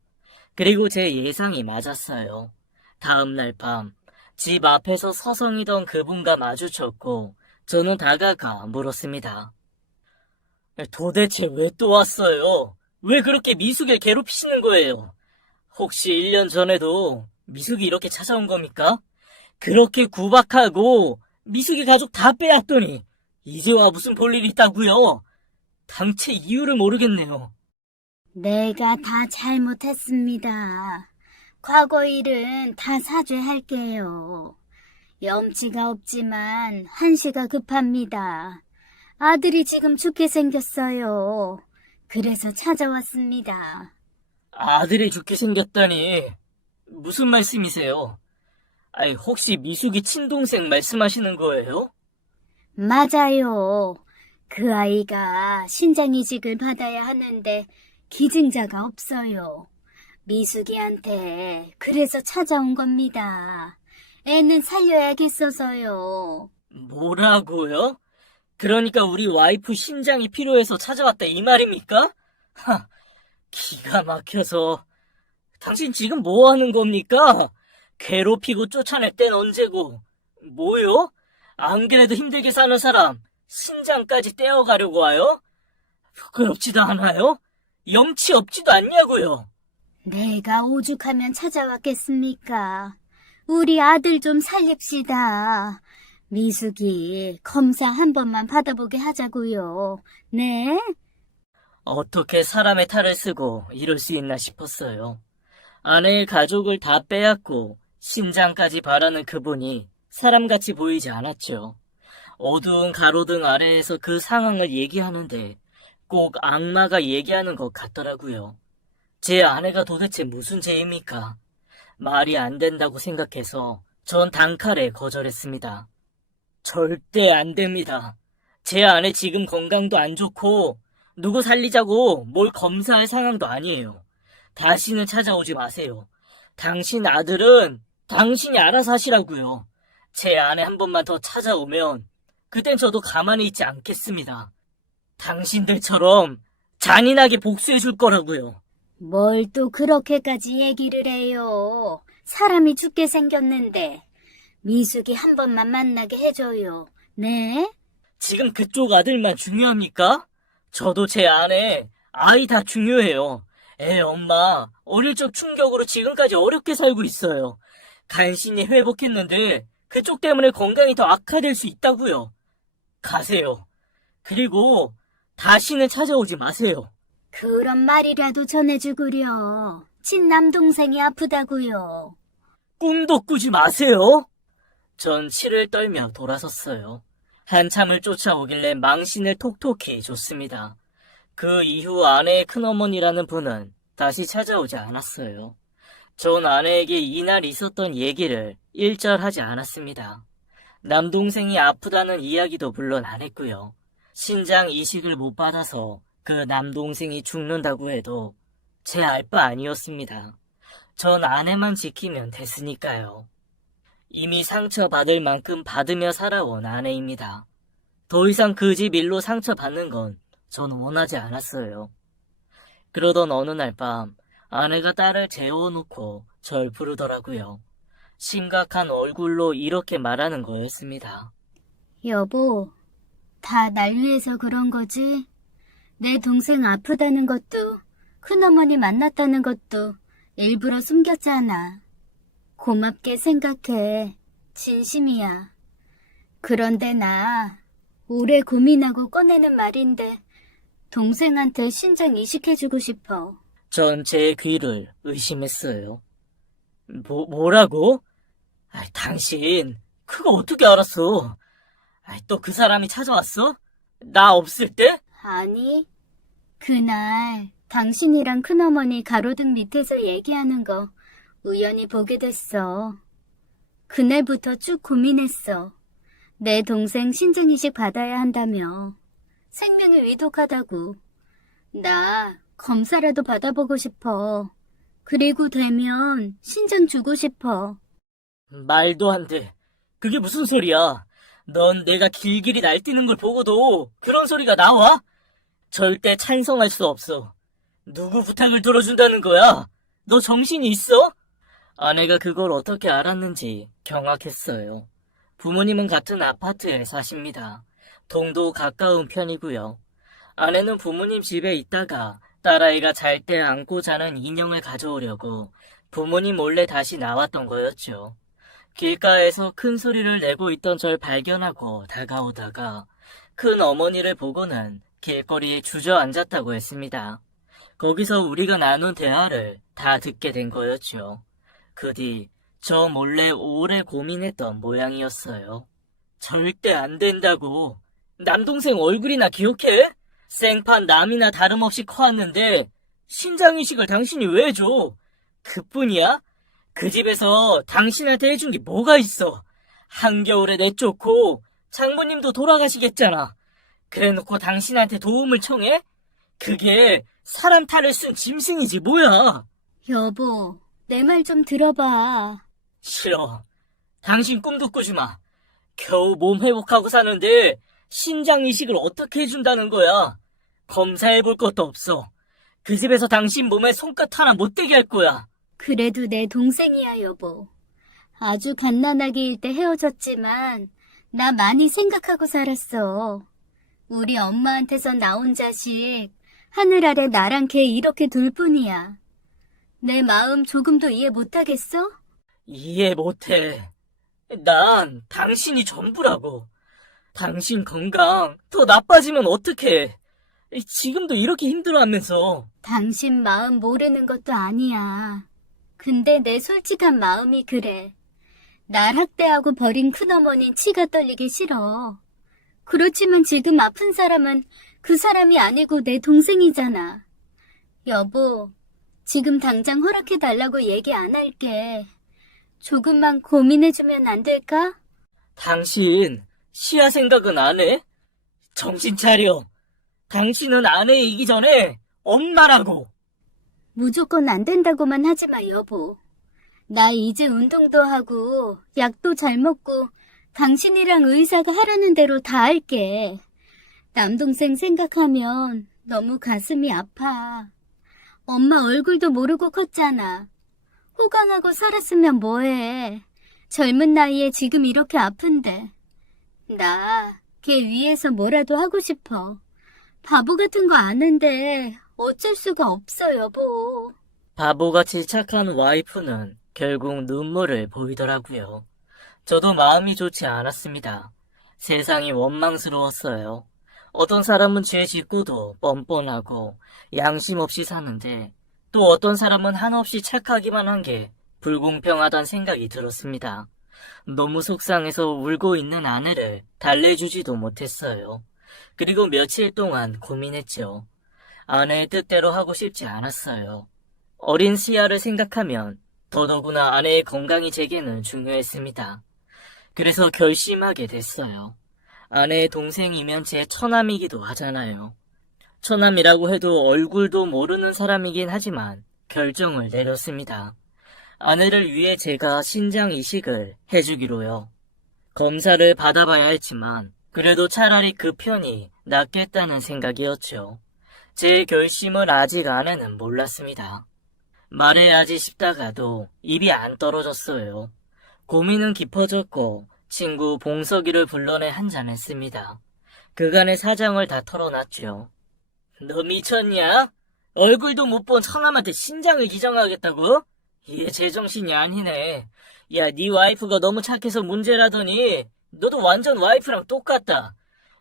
그리고 제 예상이 맞았어요. 다음 날 밤, 집 앞에서 서성이던 그분과 마주쳤고 저는 다가가 물었습니다. 도대체 왜 또 왔어요? 왜 그렇게 미숙을 괴롭히시는 거예요? 혹시 1년 전에도 미숙이 이렇게 찾아온 겁니까? 그렇게 구박하고 미숙이 가족 다 빼앗더니 이제 와 무슨 볼 일이 있다고요? 당최 이유를 모르겠네요. 내가 다 잘못했습니다. 과거 일은 다 사죄할게요. 염치가 없지만 한시가 급합니다. 아들이 지금 죽게 생겼어요. 그래서 찾아왔습니다. 아들이 죽게 생겼다니 무슨 말씀이세요? 아니 혹시 미숙이 친동생 말씀하시는 거예요? 맞아요. 그 아이가 신장이식을 받아야 하는데 기증자가 없어요. 미숙이한테 그래서 찾아온 겁니다. 애는 살려야겠어서요. 뭐라고요? 그러니까 우리 와이프 신장이 필요해서 찾아왔다 이 말입니까? 하, 기가 막혀서. 당신 지금 뭐 하는 겁니까? 괴롭히고 쫓아낼 땐 언제고. 뭐요? 안 그래도 힘들게 사는 사람 신장까지 떼어가려고 와요? 부끄럽지도 않아요? 염치 없지도 않냐고요? 내가 오죽하면 찾아왔겠습니까? 우리 아들 좀 살립시다. 미숙이 검사 한 번만 받아보게 하자고요. 네? 어떻게 사람의 탈을 쓰고 이럴 수 있나 싶었어요. 아내의 가족을 다 빼앗고 신장까지 바라는 그분이 사람같이 보이지 않았죠. 어두운 가로등 아래에서 그 상황을 얘기하는데 꼭 악마가 얘기하는 것 같더라고요. 제 아내가 도대체 무슨 죄입니까? 말이 안 된다고 생각해서 전 단칼에 거절했습니다. 절대 안 됩니다. 제 아내 지금 건강도 안 좋고 누구 살리자고 뭘 검사할 상황도 아니에요. 다시는 찾아오지 마세요. 당신 아들은 당신이 알아서 하시라고요. 제 아내 한 번만 더 찾아오면 그땐 저도 가만히 있지 않겠습니다. 당신들처럼 잔인하게 복수해 줄 거라고요. 뭘 또 그렇게까지 얘기를 해요. 사람이 죽게 생겼는데 미숙이 한 번만 만나게 해줘요. 네? 지금 그쪽 아들만 중요합니까? 저도 제 아내, 아이 다 중요해요. 애 엄마, 어릴 적 충격으로 지금까지 어렵게 살고 있어요. 간신히 회복했는데 그쪽 때문에 건강이 더 악화될 수 있다고요. 가세요. 그리고 다시는 찾아오지 마세요. 그런 말이라도 전해주구려. 친남동생이 아프다고요. 꿈도 꾸지 마세요. 전 치를 떨며 돌아섰어요. 한참을 쫓아오길래 망신을 톡톡히 줬습니다. 그 이후 아내의 큰어머니라는 분은 다시 찾아오지 않았어요. 전 아내에게 이날 있었던 얘기를 일절하지 않았습니다. 남동생이 아프다는 이야기도 물론 안 했고요. 신장 이식을 못 받아서 그 남동생이 죽는다고 해도 제 알 바 아니었습니다. 전 아내만 지키면 됐으니까요. 이미 상처받을 만큼 받으며 살아온 아내입니다. 더 이상 그 집 일로 상처받는 건 전 원하지 않았어요. 그러던 어느 날 밤 아내가 딸을 재워놓고 절 부르더라고요. 심각한 얼굴로 이렇게 말하는 거였습니다. 여보, 다 날 위해서 그런 거지? 내 동생 아프다는 것도 큰어머니 만났다는 것도 일부러 숨겼잖아. 고맙게 생각해. 진심이야. 그런데 나 오래 고민하고 꺼내는 말인데 동생한테 신장 이식해주고 싶어. 전 제 귀를 의심했어요. 뭐라고? 당신 그거 어떻게 알았어? 또 그 사람이 찾아왔어? 나 없을 때? 아니, 그날 당신이랑 큰어머니 가로등 밑에서 얘기하는 거 우연히 보게 됐어. 그날부터 쭉 고민했어. 내 동생 신장이식 받아야 한다며. 생명이 위독하다고. 나 검사라도 받아보고 싶어. 그리고 되면 신장 주고 싶어. 말도 안 돼. 그게 무슨 소리야? 넌 내가 길길이 날뛰는 걸 보고도 그런 소리가 나와? 절대 찬성할 수 없어. 누구 부탁을 들어준다는 거야? 너 정신이 있어? 아내가 그걸 어떻게 알았는지 경악했어요. 부모님은 같은 아파트에 사십니다. 동도 가까운 편이고요. 아내는 부모님 집에 있다가 딸아이가 잘 때 안고 자는 인형을 가져오려고 부모님 몰래 다시 나왔던 거였죠. 길가에서 큰 소리를 내고 있던 절 발견하고 다가오다가 큰 어머니를 보고는 길거리에 주저앉았다고 했습니다. 거기서 우리가 나눈 대화를 다 듣게 된 거였죠. 그 뒤 저 몰래 오래 고민했던 모양이었어요. 절대 안 된다고. 남동생 얼굴이나 기억해? 생판 남이나 다름없이 커왔는데 신장이식을 당신이 왜 줘? 그뿐이야? 그 집에서 당신한테 해준 게 뭐가 있어? 한겨울에 내쫓고 장모님도 돌아가시겠잖아. 그래놓고 당신한테 도움을 청해? 그게 사람 탈을 쓴 짐승이지 뭐야. 여보, 내 말 좀 들어봐. 싫어. 당신 꿈도 꾸지 마. 겨우 몸 회복하고 사는데 신장 이식을 어떻게 해준다는 거야. 검사해볼 것도 없어. 그 집에서 당신 몸에 손끝 하나 못 대게 할 거야. 그래도 내 동생이야, 여보. 아주 갓난아기 일 때 헤어졌지만 나 많이 생각하고 살았어. 우리 엄마한테서 나온 자식, 하늘 아래 나랑 걔 이렇게 둘 뿐이야. 내 마음 조금도 이해 못하겠어? 이해 못해. 난 당신이 전부라고. 당신 건강 더 나빠지면 어떡해. 지금도 이렇게 힘들어하면서. 당신 마음 모르는 것도 아니야. 근데 내 솔직한 마음이 그래. 날 학대하고 버린 큰어머니 치가 떨리기 싫어. 그렇지만 지금 아픈 사람은 그 사람이 아니고 내 동생이잖아. 여보, 지금 당장 허락해달라고 얘기 안 할게. 조금만 고민해주면 안 될까? 당신 시야 생각은 안 해? 정신 차려. 당신은 아내이기 전에 엄마라고. 무조건 안 된다고만 하지 마, 여보. 나 이제 운동도 하고 약도 잘 먹고 당신이랑 의사가 하라는 대로 다 할게. 남동생 생각하면 너무 가슴이 아파. 엄마 얼굴도 모르고 컸잖아. 호강하고 살았으면 뭐해. 젊은 나이에 지금 이렇게 아픈데. 나 걔 위해서 뭐라도 하고 싶어. 바보 같은 거 아는데 어쩔 수가 없어, 여보. 바보같이 착한 와이프는 결국 눈물을 보이더라고요. 저도 마음이 좋지 않았습니다. 세상이 원망스러웠어요. 어떤 사람은 죄 짓고도 뻔뻔하고 양심 없이 사는데 또 어떤 사람은 한없이 착하기만 한 게 불공평하다는 생각이 들었습니다. 너무 속상해서 울고 있는 아내를 달래주지도 못했어요. 그리고 며칠 동안 고민했죠. 아내의 뜻대로 하고 싶지 않았어요. 어린 시야를 생각하면 더더구나 아내의 건강이 제게는 중요했습니다. 그래서 결심하게 됐어요. 아내의 동생이면 제 처남이기도 하잖아요. 처남이라고 해도 얼굴도 모르는 사람이긴 하지만 결정을 내렸습니다. 아내를 위해 제가 신장 이식을 해주기로요. 검사를 받아봐야 했지만 그래도 차라리 그 편이 낫겠다는 생각이었죠. 제 결심을 아직 아내는 몰랐습니다. 말해야지 싶다가도 입이 안 떨어졌어요. 고민은 깊어졌고 친구 봉석이를 불러내 한잔했습니다. 그간의 사정을 다 털어놨죠. 너 미쳤냐? 얼굴도 못 본 처남한테 신장을 기증하겠다고? 얘 제정신이 아니네. 야, 네 와이프가 너무 착해서 문제라더니 너도 완전 와이프랑 똑같다.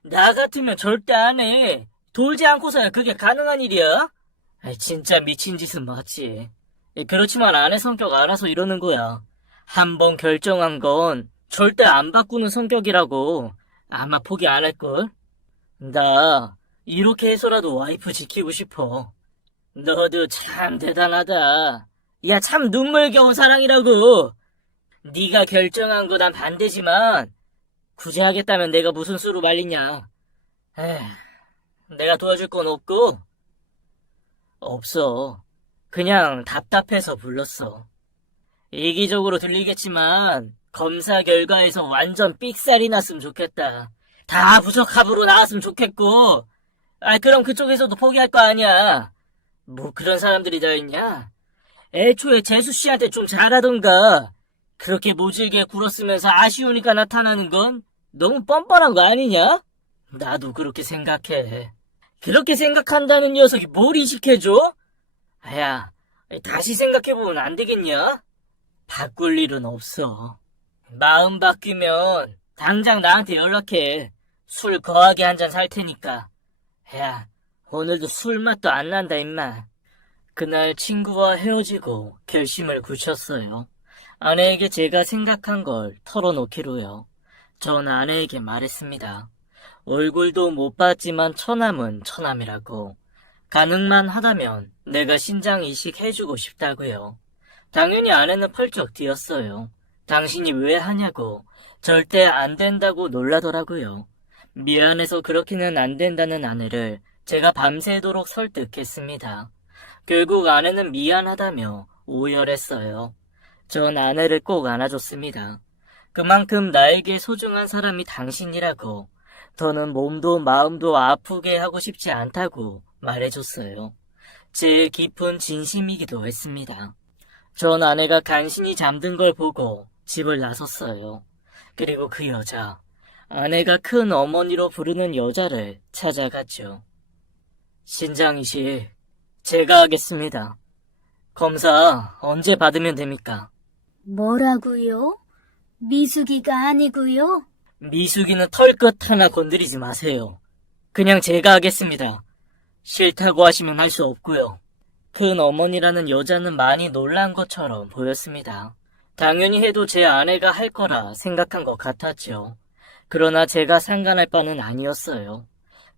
나 같으면 절대 안 해. 돌지 않고서야 그게 가능한 일이야? 아이, 진짜 미친 짓은 맞지. 그렇지만 아내 성격 알아서 이러는 거야. 한번 결정한 건 절대 안 바꾸는 성격이라고. 아마 포기 안 할걸? 나 이렇게 해서라도 와이프 지키고 싶어. 너도 참 대단하다. 야, 참 눈물겨운 사랑이라고. 네가 결정한 거 난 반대지만 굳이 하겠다면 내가 무슨 수로 말리냐. 내가 도와줄 건 없고? 없어. 그냥 답답해서 불렀어. 이기적으로 들리겠지만 검사 결과에서 완전 삑살이 났으면 좋겠다. 다 부적합으로 나왔으면 좋겠고. 그럼 그쪽에서도 포기할 거 아니야. 뭐 그런 사람들이 다 있냐? 애초에 재수 씨한테 좀 잘하던가. 그렇게 모질게 굴었으면서 아쉬우니까 나타나는 건 너무 뻔뻔한 거 아니냐? 나도 그렇게 생각해. 그렇게 생각한다는 녀석이 뭘 이식해줘? 야, 다시 생각해보면 안 되겠냐? 바꿀 일은 없어. 마음 바뀌면 당장 나한테 연락해. 술 거하게 한 잔 살 테니까. 야, 오늘도 술 맛도 안 난다 임마. 그날 친구와 헤어지고 결심을 굳혔어요. 아내에게 제가 생각한 걸 털어놓기로요. 전 아내에게 말했습니다. 얼굴도 못 봤지만 처남은 처남이라고. 가능만 하다면 내가 신장 이식해주고 싶다고요. 당연히 아내는 펄쩍 뛰었어요. 당신이 왜 하냐고. 절대 안 된다고 놀라더라고요. 미안해서 그렇게는 안 된다는 아내를 제가 밤새도록 설득했습니다. 결국 아내는 미안하다며 오열했어요. 전 아내를 꼭 안아줬습니다. 그만큼 나에게 소중한 사람이 당신이라고. 더는 몸도 마음도 아프게 하고 싶지 않다고 말해줬어요. 제일 깊은 진심이기도 했습니다. 전 아내가 간신히 잠든 걸 보고 집을 나섰어요. 그리고 그 여자, 아내가 큰 어머니로 부르는 여자를 찾아갔죠. 신장이식 제가 하겠습니다. 검사 언제 받으면 됩니까? 뭐라고요? 미숙이가 아니고요? 미숙이는 털끝 하나 건드리지 마세요. 그냥 제가 하겠습니다. 싫다고 하시면 할 수 없고요. 큰 어머니라는 여자는 많이 놀란 것처럼 보였습니다. 당연히 해도 제 아내가 할 거라 생각한 것 같았죠. 그러나 제가 상관할 바는 아니었어요.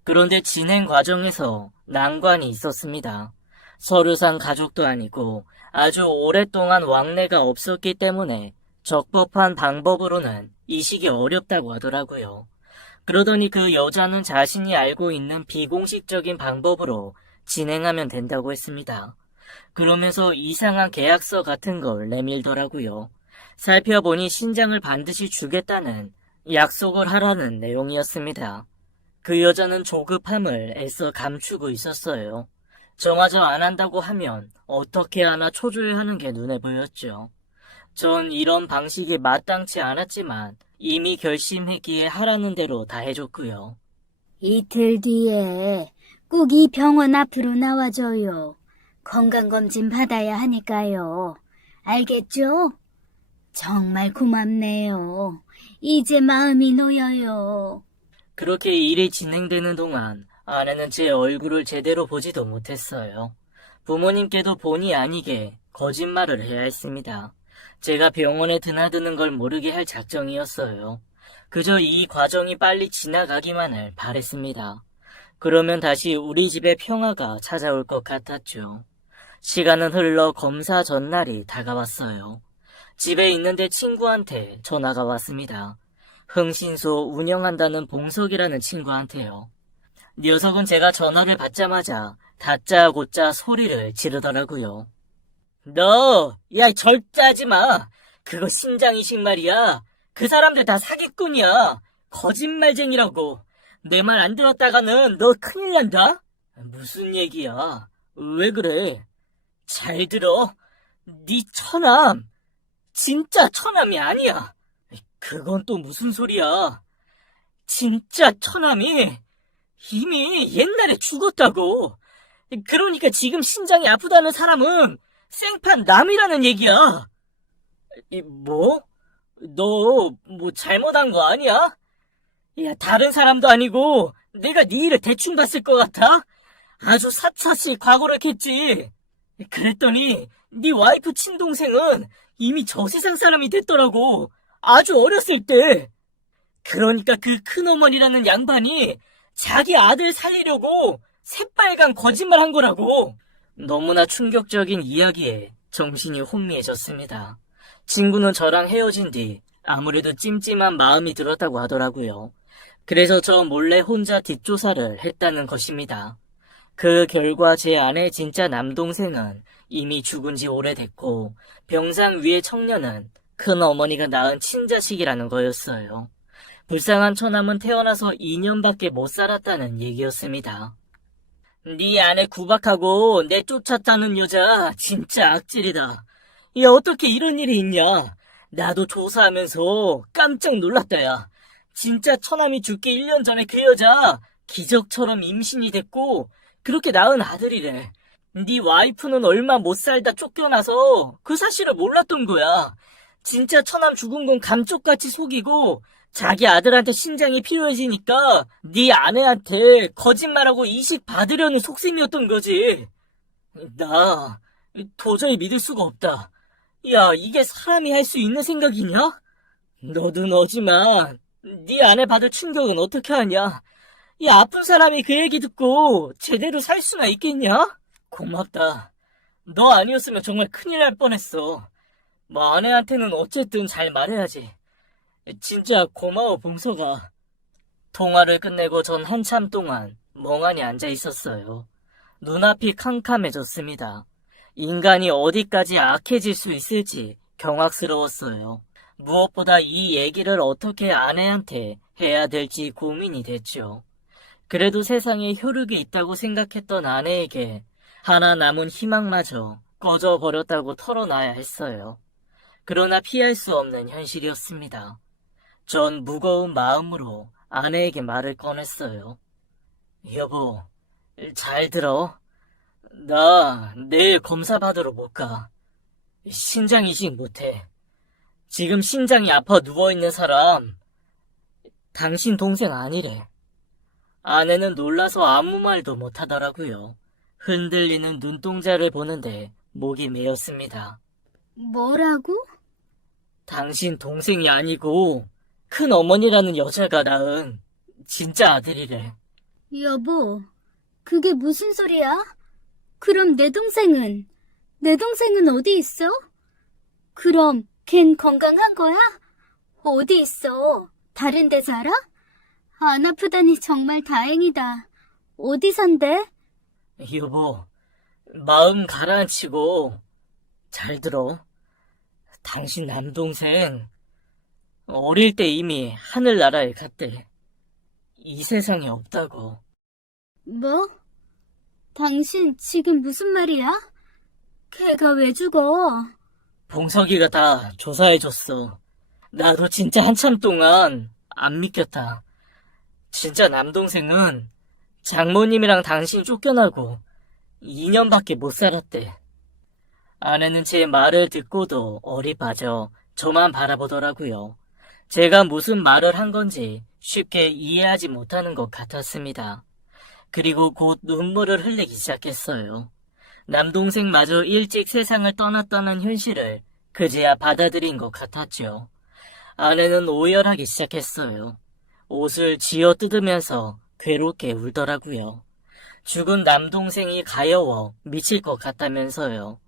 그런데 진행 과정에서 난관이 있었습니다. 서류상 가족도 아니고 아주 오랫동안 왕래가 없었기 때문에 적법한 방법으로는 이식이 어렵다고 하더라고요. 그러더니 그 여자는 자신이 알고 있는 비공식적인 방법으로 진행하면 된다고 했습니다. 그러면서 이상한 계약서 같은 걸 내밀더라고요. 살펴보니 신장을 반드시 주겠다는 약속을 하라는 내용이었습니다. 그 여자는 조급함을 애써 감추고 있었어요. 저마저 안 한다고 하면 어떻게 하나 초조해하는 게 눈에 보였죠. 전 이런 방식이 마땅치 않았지만 이미 결심했기에 하라는 대로 다 해줬고요. 이틀 뒤에 꼭 이 병원 앞으로 나와줘요. 건강검진 받아야 하니까요. 알겠죠? 정말 고맙네요. 이제 마음이 놓여요. 그렇게 일이 진행되는 동안 아내는 제 얼굴을 제대로 보지도 못했어요. 부모님께도 본의 아니게 거짓말을 해야 했습니다. 제가 병원에 드나드는 걸 모르게 할 작정이었어요. 그저 이 과정이 빨리 지나가기만을 바랬습니다. 그러면 다시 우리 집에 평화가 찾아올 것 같았죠. 시간은 흘러 검사 전날이 다가왔어요. 집에 있는데 친구한테 전화가 왔습니다. 흥신소 운영한다는 봉석이라는 친구한테요. 녀석은 제가 전화를 받자마자 다짜고짜 소리를 지르더라고요. 야, 절대 하지 마. 그거 신장 이식 말이야. 그 사람들 다 사기꾼이야. 거짓말쟁이라고. 내 말 안 들었다가는 너 큰일 난다. 무슨 얘기야? 왜 그래? 잘 들어. 네 처남. 진짜 처남이 아니야. 그건 또 무슨 소리야. 진짜 처남이 이미 옛날에 죽었다고. 그러니까 지금 신장이 아프다는 사람은 생판 남이라는 얘기야. 뭐? 너 뭐 잘못한 거 아니야? 야, 다른 사람도 아니고 내가 네 일을 대충 봤을 것 같아? 아주 사차시 과거를 했지. 그랬더니 네 와이프 친동생은 이미 저 세상 사람이 됐더라고. 아주 어렸을 때. 그러니까 그 큰어머니라는 양반이 자기 아들 살리려고 새빨간 거짓말 한 거라고. 너무나 충격적인 이야기에 정신이 혼미해졌습니다. 친구는 저랑 헤어진 뒤 아무래도 찜찜한 마음이 들었다고 하더라고요. 그래서 저 몰래 혼자 뒷조사를 했다는 것입니다. 그 결과 제 아내 진짜 남동생은 이미 죽은 지 오래됐고 병상 위의 청년은 큰 어머니가 낳은 친자식이라는 거였어요. 불쌍한 처남은 태어나서 2년밖에 못 살았다는 얘기였습니다. 네 아내 구박하고 내쫓았다는 여자 진짜 악질이다. 야, 어떻게 이런 일이 있냐? 나도 조사하면서 깜짝 놀랐다, 야. 진짜 처남이 죽기 1년 전에 그 여자 기적처럼 임신이 됐고 그렇게 낳은 아들이래. 네 와이프는 얼마 못 살다 쫓겨나서 그 사실을 몰랐던 거야. 진짜 처남 죽은 건 감쪽같이 속이고 자기 아들한테 신장이 필요해지니까 네 아내한테 거짓말하고 이식 받으려는 속셈이었던 거지. 나 도저히 믿을 수가 없다. 야, 이게 사람이 할 수 있는 생각이냐? 너도 너지만 네 아내 받을 충격은 어떻게 하냐? 이 아픈 사람이 그 얘기 듣고 제대로 살 수나 있겠냐? 고맙다. 너 아니었으면 정말 큰일 날 뻔했어. 뭐 아내한테는 어쨌든 잘 말해야지. 진짜 고마워, 봉서가. 통화를 끝내고 전 한참 동안 멍하니 앉아 있었어요. 눈앞이 캄캄해졌습니다. 인간이 어디까지 악해질 수 있을지 경악스러웠어요. 무엇보다 이 얘기를 어떻게 아내한테 해야 될지 고민이 됐죠. 그래도 세상에 혈육이 있다고 생각했던 아내에게 하나 남은 희망마저 꺼져버렸다고 털어놔야 했어요. 그러나 피할 수 없는 현실이었습니다. 전 무거운 마음으로 아내에게 말을 꺼냈어요. 여보, 잘 들어. 나 내일 검사 받으러 못 가. 신장 이식 못해. 지금 신장이 아파 누워있는 사람 당신 동생 아니래. 아내는 놀라서 아무 말도 못하더라고요. 흔들리는 눈동자를 보는데 목이 메었습니다. 뭐라고? 당신 동생이 아니고 큰 어머니라는 여자가 낳은 진짜 아들이래. 여보, 그게 무슨 소리야? 그럼 내 동생은 어디 있어? 그럼 걘 건강한 거야? 어디 있어? 다른 데 살아? 안 아프다니 정말 다행이다. 어디 산대? 여보, 마음 가라앉히고 잘 들어. 당신 남동생 어릴 때 이미 하늘나라에 갔대. 이 세상에 없다고. 뭐? 당신 지금 무슨 말이야? 걔가 왜 죽어? 봉석이가 다 조사해줬어. 나도 진짜 한참 동안 안 믿겼다. 진짜 남동생은 장모님이랑 당신 쫓겨나고 2년밖에 못 살았대. 아내는 제 말을 듣고도 어리 빠져 저만 바라보더라고요. 제가 무슨 말을 한 건지 쉽게 이해하지 못하는 것 같았습니다. 그리고 곧 눈물을 흘리기 시작했어요. 남동생마저 일찍 세상을 떠났다는 현실을 그제야 받아들인 것 같았죠. 아내는 오열하기 시작했어요. 옷을 쥐어 뜯으면서 괴롭게 울더라고요. 죽은 남동생이 가여워 미칠 것 같다면서요.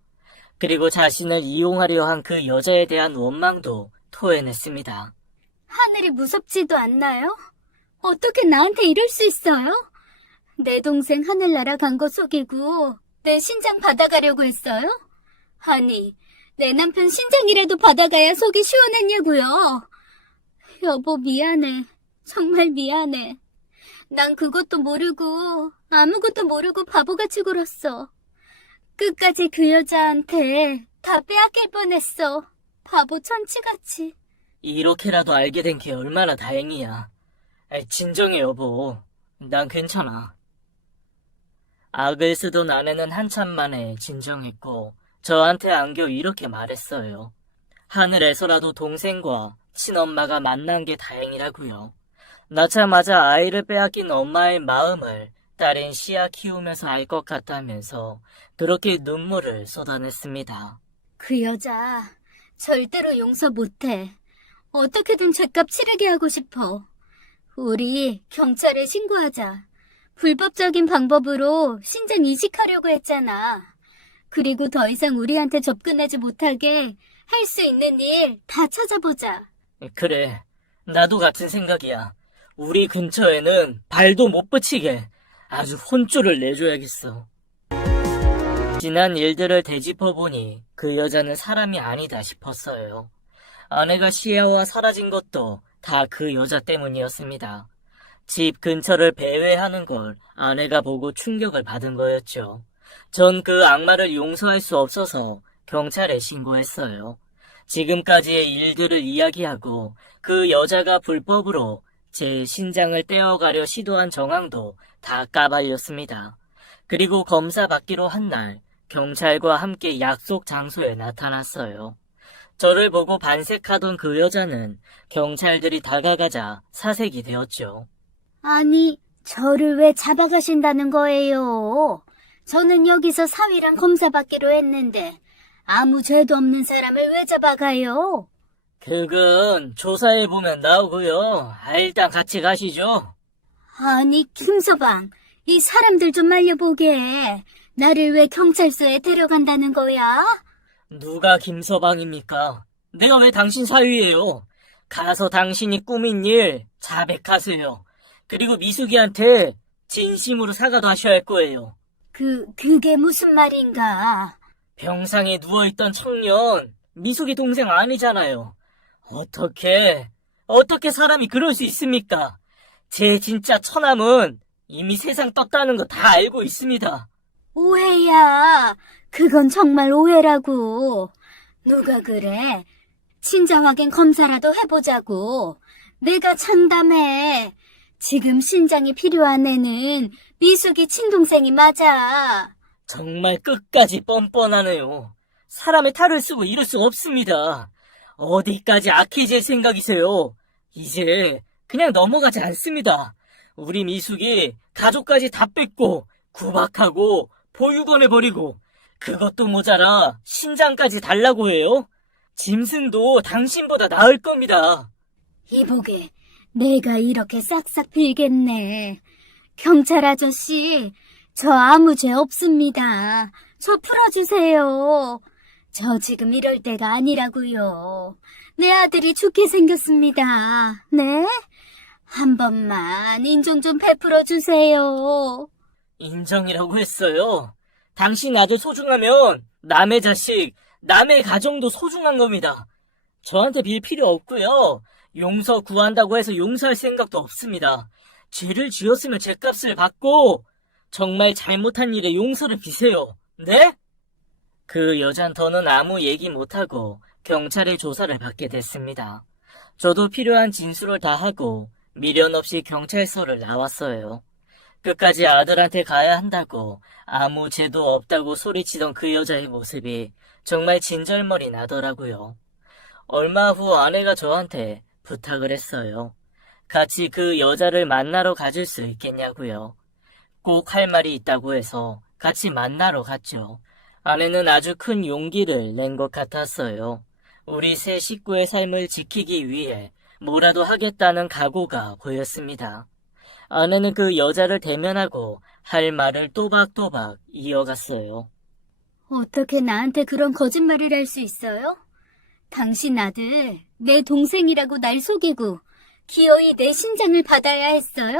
그리고 자신을 이용하려 한 그 여자에 대한 원망도 토해냈습니다. 하늘이 무섭지도 않나요? 어떻게 나한테 이럴 수 있어요? 내 동생 하늘나라 간 거 속이고 내 신장 받아가려고 했어요? 아니, 내 남편 신장이라도 받아가야 속이 시원했냐고요. 여보, 미안해. 정말 미안해. 난 그것도 모르고 아무것도 모르고 바보같이 굴었어. 끝까지 그 여자한테 다 빼앗길 뻔했어. 바보 천치같이. 이렇게라도 알게 된 게 얼마나 다행이야. 진정해, 여보. 난 괜찮아. 악을 쓰던 아내는 한참 만에 진정했고 저한테 안겨 이렇게 말했어요. 하늘에서라도 동생과 친엄마가 만난 게 다행이라고요. 낳자마자 아이를 빼앗긴 엄마의 마음을 딸인 씨야 키우면서 알 것 같다면서 그렇게 눈물을 쏟아냈습니다. 그 여자 절대로 용서 못해. 어떻게든 죗값 치르게 하고 싶어. 우리 경찰에 신고하자. 불법적인 방법으로 신장 이식하려고 했잖아. 그리고 더 이상 우리한테 접근하지 못하게 할 수 있는 일 다 찾아보자. 그래, 나도 같은 생각이야. 우리 근처에는 발도 못 붙이게 아주 혼쭐을 내줘야겠어. 지난 일들을 되짚어보니 그 여자는 사람이 아니다 싶었어요. 아내가 시야와 사라진 것도 다 그 여자 때문이었습니다. 집 근처를 배회하는 걸 아내가 보고 충격을 받은 거였죠. 전 그 악마를 용서할 수 없어서 경찰에 신고했어요. 지금까지의 일들을 이야기하고 그 여자가 불법으로 제 신장을 떼어가려 시도한 정황도 다 까발렸습니다. 그리고 검사 받기로 한 날 경찰과 함께 약속 장소에 나타났어요. 저를 보고 반색하던 그 여자는 경찰들이 다가가자 사색이 되었죠. 아니, 저를 왜 잡아가신다는 거예요? 저는 여기서 사위랑 검사 받기로 했는데 아무 죄도 없는 사람을 왜 잡아가요? 그건 조사해보면 나오고요. 일단 같이 가시죠. 아니, 김서방, 이 사람들 좀 말려보게. 나를 왜 경찰서에 데려간다는 거야? 누가 김서방입니까? 내가 왜 당신 사위예요? 가서 당신이 꾸민 일 자백하세요. 그리고 미숙이한테 진심으로 사과도 하셔야 할 거예요. 그게 무슨 말인가? 병상에 누워있던 청년, 미숙이 동생 아니잖아요. 어떻게 사람이 그럴 수 있습니까? 제 진짜 처남은 이미 세상 떴다는 거 다 알고 있습니다. 오해야. 그건 정말 오해라고. 누가 그래? 친정하겐 검사라도 해보자고. 내가 장담해. 지금 신장이 필요한 애는 미숙이 친동생이 맞아. 정말 끝까지 뻔뻔하네요. 사람의 탈을 쓰고 이럴 수 없습니다. 어디까지 악해질 생각이세요? 이제 그냥 넘어가지 않습니다. 우리 미숙이 가족까지 다 뺏고 구박하고 보육원에 버리고 그것도 모자라 신장까지 달라고 해요? 짐승도 당신보다 나을 겁니다. 이보게, 내가 이렇게 싹싹 빌겠네. 경찰 아저씨, 저 아무 죄 없습니다. 저 풀어주세요. 저 지금 이럴 때가 아니라고요. 내 아들이 죽게 생겼습니다. 네? 한 번만 인정 좀 베풀어 주세요. 인정이라고 했어요. 당신 아들 소중하면 남의 자식, 남의 가정도 소중한 겁니다. 저한테 빌 필요 없고요. 용서 구한다고 해서 용서할 생각도 없습니다. 죄를 지었으면 죄값을 받고 정말 잘못한 일에 용서를 비세요. 네? 그 여잔 더는 아무 얘기 못하고 경찰의 조사를 받게 됐습니다. 저도 필요한 진술을 다 하고 미련 없이 경찰서를 나왔어요. 끝까지 아들한테 가야 한다고 아무 죄도 없다고 소리치던 그 여자의 모습이 정말 진절머리 나더라고요. 얼마 후 아내가 저한테 부탁을 했어요. 같이 그 여자를 만나러 가줄 수 있겠냐고요. 꼭 할 말이 있다고 해서 같이 만나러 갔죠. 아내는 아주 큰 용기를 낸 것 같았어요. 우리 세 식구의 삶을 지키기 위해 뭐라도 하겠다는 각오가 보였습니다. 아내는 그 여자를 대면하고 할 말을 또박또박 이어갔어요. 어떻게 나한테 그런 거짓말을 할 수 있어요? 당신 아들, 내 동생이라고 날 속이고 기어이 내 신장을 받아야 했어요?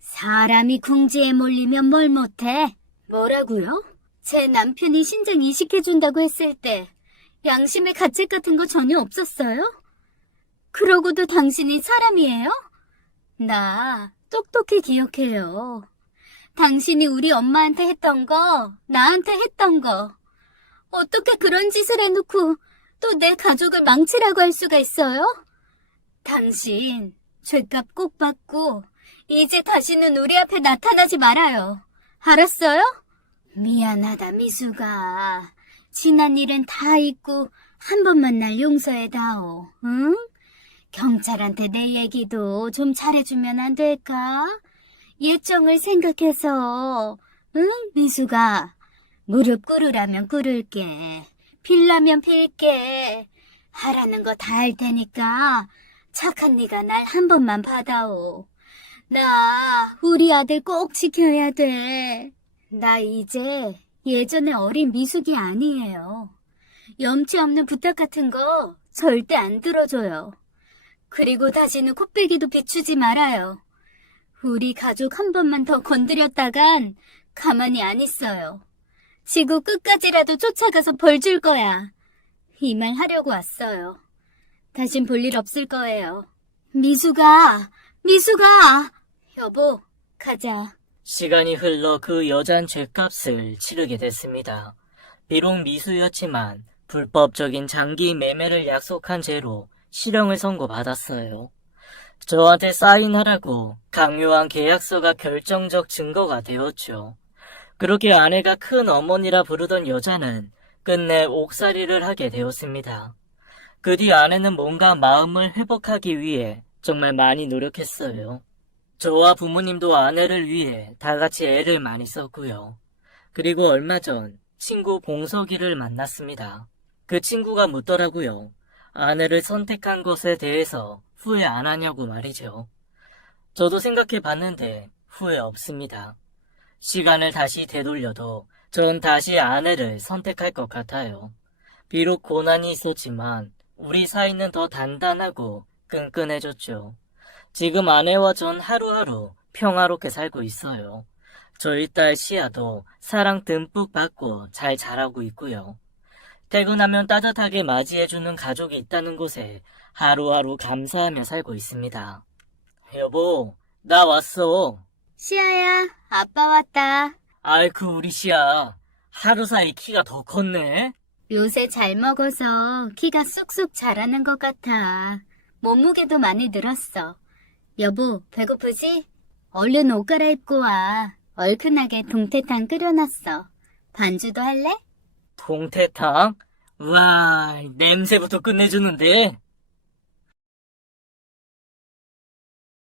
사람이 궁지에 몰리면 뭘 못해? 뭐라고요? 제 남편이 신장 이식해준다고 했을 때 양심의 가책 같은 거 전혀 없었어요? 그러고도 당신이 사람이에요? 나 똑똑히 기억해요. 당신이 우리 엄마한테 했던 거, 나한테 했던 거. 어떻게 그런 짓을 해놓고 또 내 가족을 망치라고 할 수가 있어요? 당신 죄값 꼭 받고 이제 다시는 우리 앞에 나타나지 말아요. 알았어요? 미안하다, 미수가. 지난 일은 다 잊고 한 번만 날 용서해다오. 응? 경찰한테 내 얘기도 좀 잘해주면 안 될까? 예정을 생각해서. 응, 미수가? 무릎 꿇으라면 꿇을게. 빌라면 빌게. 하라는 거 다 할 테니까 착한 네가 날 한 번만 받아오. 나 우리 아들 꼭 지켜야 돼. 나 이제 예전의 어린 미숙이 아니에요. 염치 없는 부탁 같은 거 절대 안 들어줘요. 그리고 다시는 코빼기도 비추지 말아요. 우리 가족 한 번만 더 건드렸다간 가만히 안 있어요. 지구 끝까지라도 쫓아가서 벌 줄 거야. 이 말 하려고 왔어요. 다신 볼 일 없을 거예요. 미수가! 여보, 가자. 시간이 흘러 그 여잔 죄값을 치르게 됐습니다. 비록 미수였지만 불법적인 장기 매매를 약속한 죄로 실형을 선고받았어요. 저한테 사인하라고 강요한 계약서가 결정적 증거가 되었죠. 그렇게 아내가 큰 어머니라 부르던 여자는 끝내 옥살이를 하게 되었습니다. 그 뒤 아내는 뭔가 마음을 회복하기 위해 정말 많이 노력했어요. 저와 부모님도 아내를 위해 다 같이 애를 많이 썼고요. 그리고 얼마 전 친구 봉석이를 만났습니다. 그 친구가 묻더라고요. 아내를 선택한 것에 대해서 후회 안 하냐고 말이죠. 저도 생각해 봤는데 후회 없습니다. 시간을 다시 되돌려도 전 다시 아내를 선택할 것 같아요. 비록 고난이 있었지만 우리 사이는 더 단단하고 끈끈해졌죠. 지금 아내와 전 하루하루 평화롭게 살고 있어요. 저희 딸 시아도 사랑 듬뿍 받고 잘 자라고 있고요. 퇴근하면 따뜻하게 맞이해주는 가족이 있다는 곳에 하루하루 감사하며 살고 있습니다. 여보, 나 왔어. 시아야, 아빠 왔다. 아이쿠, 우리 시아. 하루 사이 키가 더 컸네. 요새 잘 먹어서 키가 쑥쑥 자라는 것 같아. 몸무게도 많이 늘었어. 여보, 배고프지? 얼른 옷 갈아입고 와. 얼큰하게 동태탕 끓여놨어. 반주도 할래? 동태탕? 와, 냄새부터 끝내주는데.